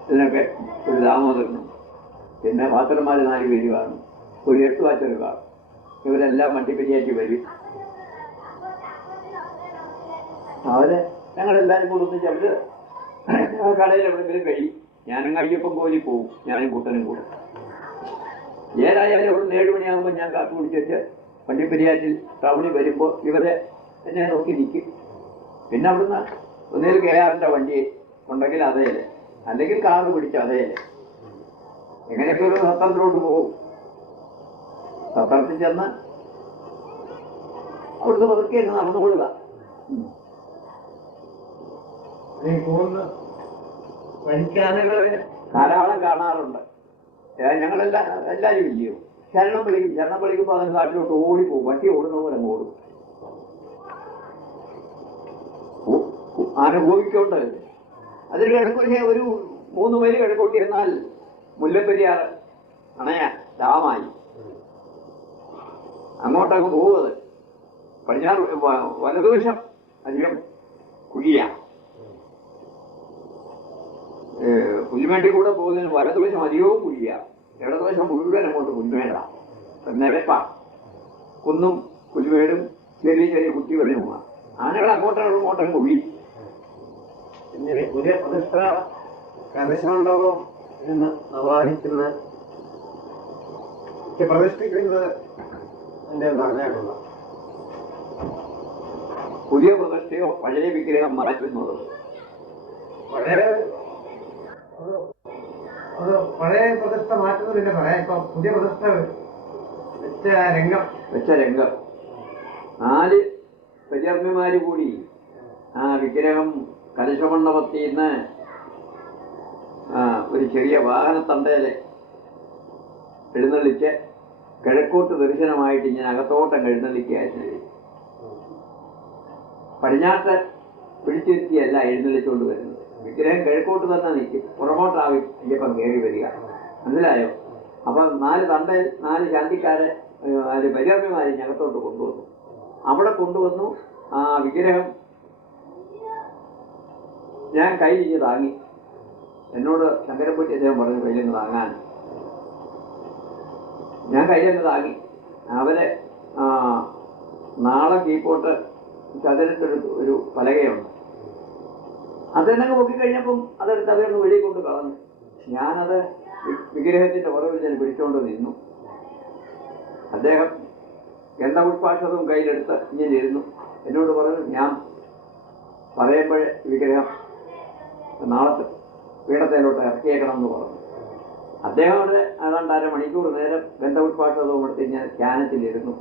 ഇതിനൊക്കെ ഒരു ദാമോദരനും. പിന്നെ പാത്രന്മാർ 4 പേര് കാണും. ഒരു 8 വാച്ചർ കാണും. ഇവരെല്ലാം വണ്ടിപ്പെരിയാറ്റി വരും. അവര് ഞങ്ങളെല്ലാവരും കൂടെ ഒന്നിച്ച് അവര് കടയിൽ എവിടെയെങ്കിലും കഴിയും. ഞാനും അയ്യപ്പം കോലി പോവും. ഞാനും കൂട്ടനും കൂടെ. ഏതായാലും അവിടെ 7 മണിയാകുമ്പോൾ ഞാൻ കാപ്പി കുടിച്ചിട്ട് വണ്ടിപ്പെരിയാറ്റിൽ ടൗണിൽ വരുമ്പോൾ ഇവരെ എന്നെ നോക്കി നിൽക്കും. പിന്നെ അവിടുന്ന് ഒന്നേൽ KR-ന്റെ വണ്ടി ഉണ്ടെങ്കിൽ അതേലെ, അല്ലെങ്കിൽ കാറ് പിടിച്ച് അതേലെ, എങ്ങനെയൊക്കെ ഒരു സത്രത്തിലോട്ട് പോകും. സത്രത്തിൽ ചെന്ന് അവിടുന്ന് പതുക്കെ നടന്നുകൊള്ളുക. ധാരാളം കാണാറുണ്ട്. എല്ലാവരും ഇല്ലയോ ശരണം വിളിക്കുമ്പോൾ അതിന് കാട്ടിലോട്ട് ഓടിപ്പോകും. വണ്ടി ഓടുന്ന പോലെ അങ്ങ് ഓടും. അനുഭവിക്കൊണ്ട് അതിൽ കിഴക്കൊക്കെ ഒരു 3 മൈൽ കിഴക്കോട്ടിരുന്നാൽ മുല്ലപ്പെരിയാർ അണയാ ഡാമായി. അങ്ങോട്ടങ്ങ് പോവത് പടിഞ്ഞാറ് വലതുവശം അധികം കുഴിയാ. പുലിമേണ്ടി കൂടെ പോകുന്നതിന് വലതുവശം അധികവും കുഴിയാ. ഇടതുവശം മുഴുവൻ അങ്ങോട്ട് പുലിമേടാ. നിരപ്പാ. കുന്നും പുലിമേടും ചെറിയ ചെറിയ കുറ്റി വെള്ളവുമാണ്. ആനകൾ അങ്ങോട്ടും കുഴി. പുതിയ പ്രതിഷ്ഠ കലശമണ്ഡപം എന്ന് നിർവഹിക്കുന്ന പ്രതിഷ്ഠിക്കുന്നത് എന്റെ പറഞ്ഞായിട്ടുള്ള പുതിയ പ്രതിഷ്ഠയോ പഴയ വിഗ്രഹം മാറ്റുന്നത്. പഴയ പ്രതിഷ്ഠ മാറ്റുന്നത് പിന്നെ പറയാം. ഇപ്പൊ പുതിയ പ്രതിഷ്ഠ വെച്ച രംഗം 4 പരിചർമ്മിമാര് കൂടി ആ വിഗ്രഹം കലശമണ്ഡപത്തിൽ നിന്ന് ഒരു ചെറിയ വാഹനത്തണ്ടയില് എഴുന്നള്ളിച്ച് കിഴക്കോട്ട് ദർശനമായിട്ട് ഇങ്ങനെ അകത്തോട്ടം എഴുന്നള്ളിക്കുകയായിരുന്നു. പടിഞ്ഞാട്ട് പിടിച്ചിരുത്തിയല്ല എഴുന്നള്ളിച്ചുകൊണ്ട് വരുന്നത്. വിഗ്രഹം കിഴക്കോട്ട് തന്നെ നിൽക്കും. പുറമോട്ടാവും അയ്യപ്പൻ കയറി വരിക. മനസ്സിലായോ? അപ്പൊ 4 തണ്ടയിൽ 4 ശാന്തിക്കാരെ 4 പരികർമ്മിമാരെ ഞകത്തോട്ട് കൊണ്ടുവന്നു. അവിടെ കൊണ്ടുവന്നു ആ വിഗ്രഹം ഞാൻ കയ്യിൽ താങ്ങി. എന്നോട് ശങ്കരൻകുട്ടി അദ്ദേഹം പറഞ്ഞു കയ്യിലൊന്ന് താങ്ങാൻ. ഞാൻ കയ്യിലൊന്ന് താങ്ങി. അവരെ നാളെ കീപ്പോട്ട് ചതുരത്തൊരു പലകയുണ്ട്, അതെന്നങ്ങ് പൊക്കിക്കഴിഞ്ഞപ്പം അതെടുത്ത് അവരൊന്ന് വെളിയിൽ കൊണ്ട് കളഞ്ഞു. ഞാനത് വിഗ്രഹത്തിന്റെ പുറകിൽ ഞാൻ പിടിച്ചുകൊണ്ട് നിന്നു. അദ്ദേഹം ഗന്ധപുഷ്പാക്ഷതവും കയ്യിലെടുത്ത് ഇങ്ങനെ ഇരുന്നു. എന്നോട് പറഞ്ഞു, ഞാൻ പറയുമ്പോഴേ വിഗ്രഹം നാളത്തെ പീഠത്തിലോട്ട് ഇറക്കിയേക്കണം എന്ന് പറഞ്ഞു. അദ്ദേഹം അവിടെ ഏതാണ്ട് അരമണിക്കൂർ നേരം ഗന്ധപുഷ്പാക്ഷതവും എടുത്ത് ഞാൻ ധ്യാനത്തിലിരുന്നു.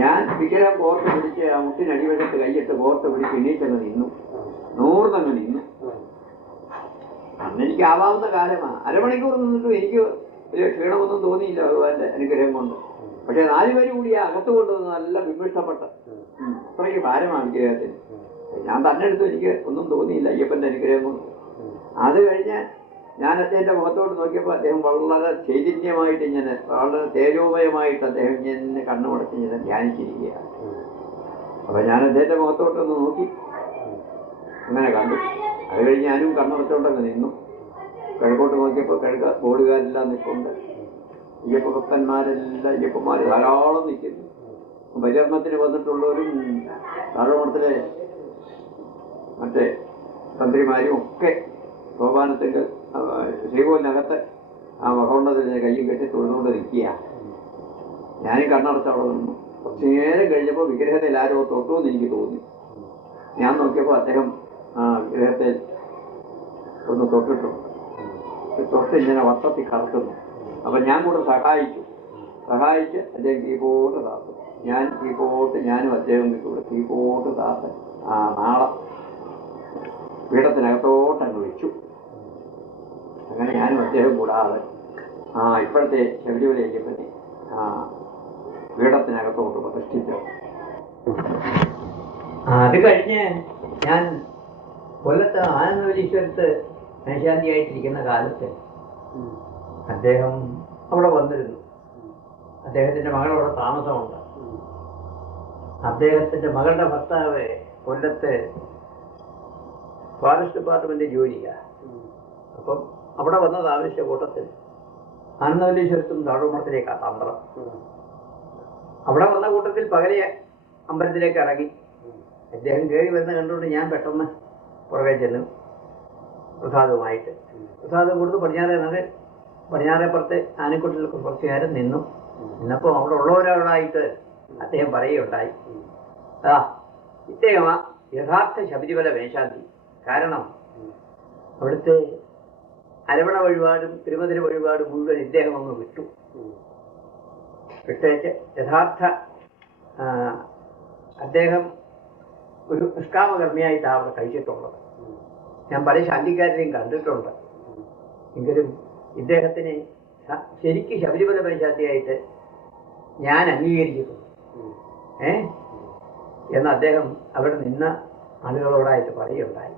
ഞാൻ വിഗ്രഹം കോർത്ത് പിടിച്ച് ആ മുട്ടിനടിവശത്ത് കൈയിട്ട് കോർത്ത് പിടിച്ച് എണീറ്റങ്ങ് നിന്നു, നൂർന്നങ്ങ് നിന്നു. അന്ന് എനിക്ക് ആവാവുന്ന കാലമാണ്. അരമണിക്കൂർ നിന്നിട്ടും എനിക്ക് വലിയ ക്ഷീണമൊന്നും തോന്നിയില്ല ഭഗവാന്റെ അനുഗ്രഹം കൊണ്ട്. പക്ഷെ 4 പേര് കൂടി ആ അകത്ത് കൊണ്ടുവന്ന് നല്ല വിമിഷ്ടപ്പെട്ട്, അത്രയ്ക്ക് ഭാരമാണ് വിഗ്രഹത്തിന്. ഞാൻ തന്നെ എടുത്തു, എനിക്ക് ഒന്നും തോന്നിയില്ല അയ്യപ്പന്റെ അനുഗ്രഹം കൊണ്ട്. അത് കഴിഞ്ഞ് ഞാൻ അദ്ദേഹത്തിന്റെ മുഖത്തോട്ട് നോക്കിയപ്പോൾ അദ്ദേഹം വളരെ ചൈതന്യമായിട്ട് ഇങ്ങനെ, വളരെ തേജോമയമായിട്ട് അദ്ദേഹം ഇങ്ങനെ കണ്ണുമടച്ച് ഇങ്ങനെ ധ്യാനിച്ചിരിക്കുകയാണ്. അപ്പൊ ഞാൻ അദ്ദേഹത്തിന്റെ മുഖത്തോട്ടൊന്ന് നോക്കി, അങ്ങനെ കണ്ടു. അത് കഴിഞ്ഞ് ഞാനും കണ്ണടച്ചോണ്ടങ്ങ് നിന്നു. കിഴക്കോട്ട് നോക്കിയപ്പോൾ കിഴക്ക് ബോർഡുകാരെല്ലാം നിൽക്കുന്നുണ്ട്. അയ്യപ്പ ഭക്തന്മാരെല്ലാം, അയ്യപ്പന്മാർ ധാരാളം നിൽക്കുന്നു. പരിചരണത്തിന് വന്നിട്ടുള്ളവരും താഴോട്ടത്തിലെ മറ്റേ തന്ത്രിമാരും ഒക്കെ സോപാനത്തിൽ ശ്രീകോലിനകത്ത് ആ മഹോന്നതത്തിന് കയ്യും കെട്ടി തൊഴുതുകൊണ്ട് നിൽക്കുക. ഞാനും കണ്ണടച്ചവിടെ നിന്നു. കുറച്ചു നേരം കഴിഞ്ഞപ്പോൾ വിഗ്രഹത്തിൽ ആരോ തൊട്ടുമെന്ന് എനിക്ക് തോന്നി. ഞാൻ നോക്കിയപ്പോൾ അദ്ദേഹം ആ വിഗ്രഹത്തിൽ ഒന്ന് തൊട്ടിട്ടുണ്ട്. തൊട്ട് ഇങ്ങനെ വട്ടത്തിൽ കറക്കുന്നു. അപ്പം ഞാൻ കൂടെ സഹായിച്ച് അദ്ദേഹം കീപോട്ട് താത്തു. ഞാൻ കീപോട്ട്, ഞാനും അദ്ദേഹം കൂടെ കീപോട്ട് താത്ത് ആ നാളെ പീഠത്തിനകത്തോട്ടങ്ങ് വെച്ചു. അങ്ങനെ ഞാനും അദ്ദേഹം കൂടാതെ ഇപ്പോഴത്തെ ശബരിമല അയ്യപ്പനെ പീഠത്തിനകത്തോട്ട് പ്രതിഷ്ഠിച്ചു. അത് കഴിഞ്ഞ് ഞാൻ കൊല്ലത്ത് ആനന്ദവല്ലീശ്വരത്ത് മേശാന്തിയായിട്ടിരിക്കുന്ന കാലത്ത് അദ്ദേഹം അവിടെ വന്നിരുന്നു. അദ്ദേഹത്തിന്റെ മകൾ അവിടെ താമസമുണ്ട്. അദ്ദേഹത്തിന്റെ മകളുടെ ഭർത്താവ് കൊല്ലത്ത് ഫോറസ്റ്റ് ഡിപ്പാർട്ട്മെന്റ് ജോലിയാണ്. അപ്പം അവിടെ വന്ന താമസിച്ച കൂട്ടത്തിൽ ആനന്ദവല്ലീശ്വരത്തും താഴോമഠത്തിലേക്കാണ് തന്ത്രം. അവിടെ വന്ന കൂട്ടത്തിൽ പകലെ അമ്പലത്തിലേക്ക് ഇറങ്ങി. അദ്ദേഹം കയറി വരുന്ന കണ്ടുകൊണ്ട് ഞാൻ പെട്ടെന്ന് പുറകെ ചെന്നു പ്രസാദവുമായിട്ട്. പ്രസാദം കൊടുത്ത് പടിഞ്ഞാറേപ്പുറത്ത് ആനക്കുട്ടിൽ കുറച്ചു നേരം നിന്നു. നിന്നപ്പോൾ അവിടെ ഉള്ളവരവരായിട്ട് അദ്ദേഹം പറയുകയുണ്ടായി, ഇദ്ദേഹമാ യഥാർത്ഥ ശബരിമല മേശാന്തി. കാരണം അവിടുത്തെ അരവണ വഴിപാടും തിരുമധുര വഴിപാടും മുഴുവൻ ഇദ്ദേഹം അങ്ങ് വിട്ടേച്ച് യഥാർത്ഥ അദ്ദേഹം ഒരു നിഷ്കാമകർമ്മിയായിട്ടാണ് അവിടെ കഴിച്ചിട്ടുള്ളത്. ഞാൻ പല ശാന്തിക്കാരെയും കണ്ടിട്ടുണ്ട്. എങ്കിലും ഇദ്ദേഹത്തിന് ശരിക്കും ശബരിമല മേശാന്തിയായിട്ട് ഞാൻ അംഗീകരിച്ചിട്ടുണ്ട് എന്ന് അദ്ദേഹം അവിടെ നിന്ന ആളുകളോടായിട്ട് പറയുകയുണ്ടായി.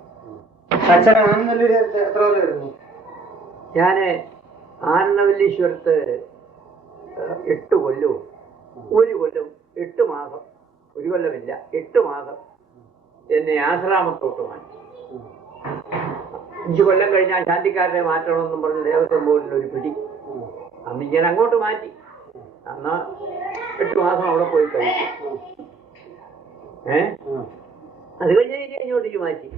ഞാൻ ആനന്ദവല്ലീശ്വരത്ത് 8 കൊല്ലവും 1 കൊല്ലം 8 മാസം, 1 കൊല്ലമില്ല 8 മാസം എന്നെ ആശ്രാമത്തോട്ട് മാറ്റി. 5 കൊല്ലം കഴിഞ്ഞാൽ ശാന്തിക്കാരനെ മാറ്റണമെന്നും പറഞ്ഞ് ദേവസ്വം ബോർഡിൽ ഒരു പിടി. അന്ന് ഞാൻ അങ്ങോട്ട് മാറ്റി. അന്ന് 8 മാസം അവിടെ പോയി കഴിച്ചു. അത് കഴിഞ്ഞ് ഇങ്ങോട്ടേക്ക് മാറ്റി.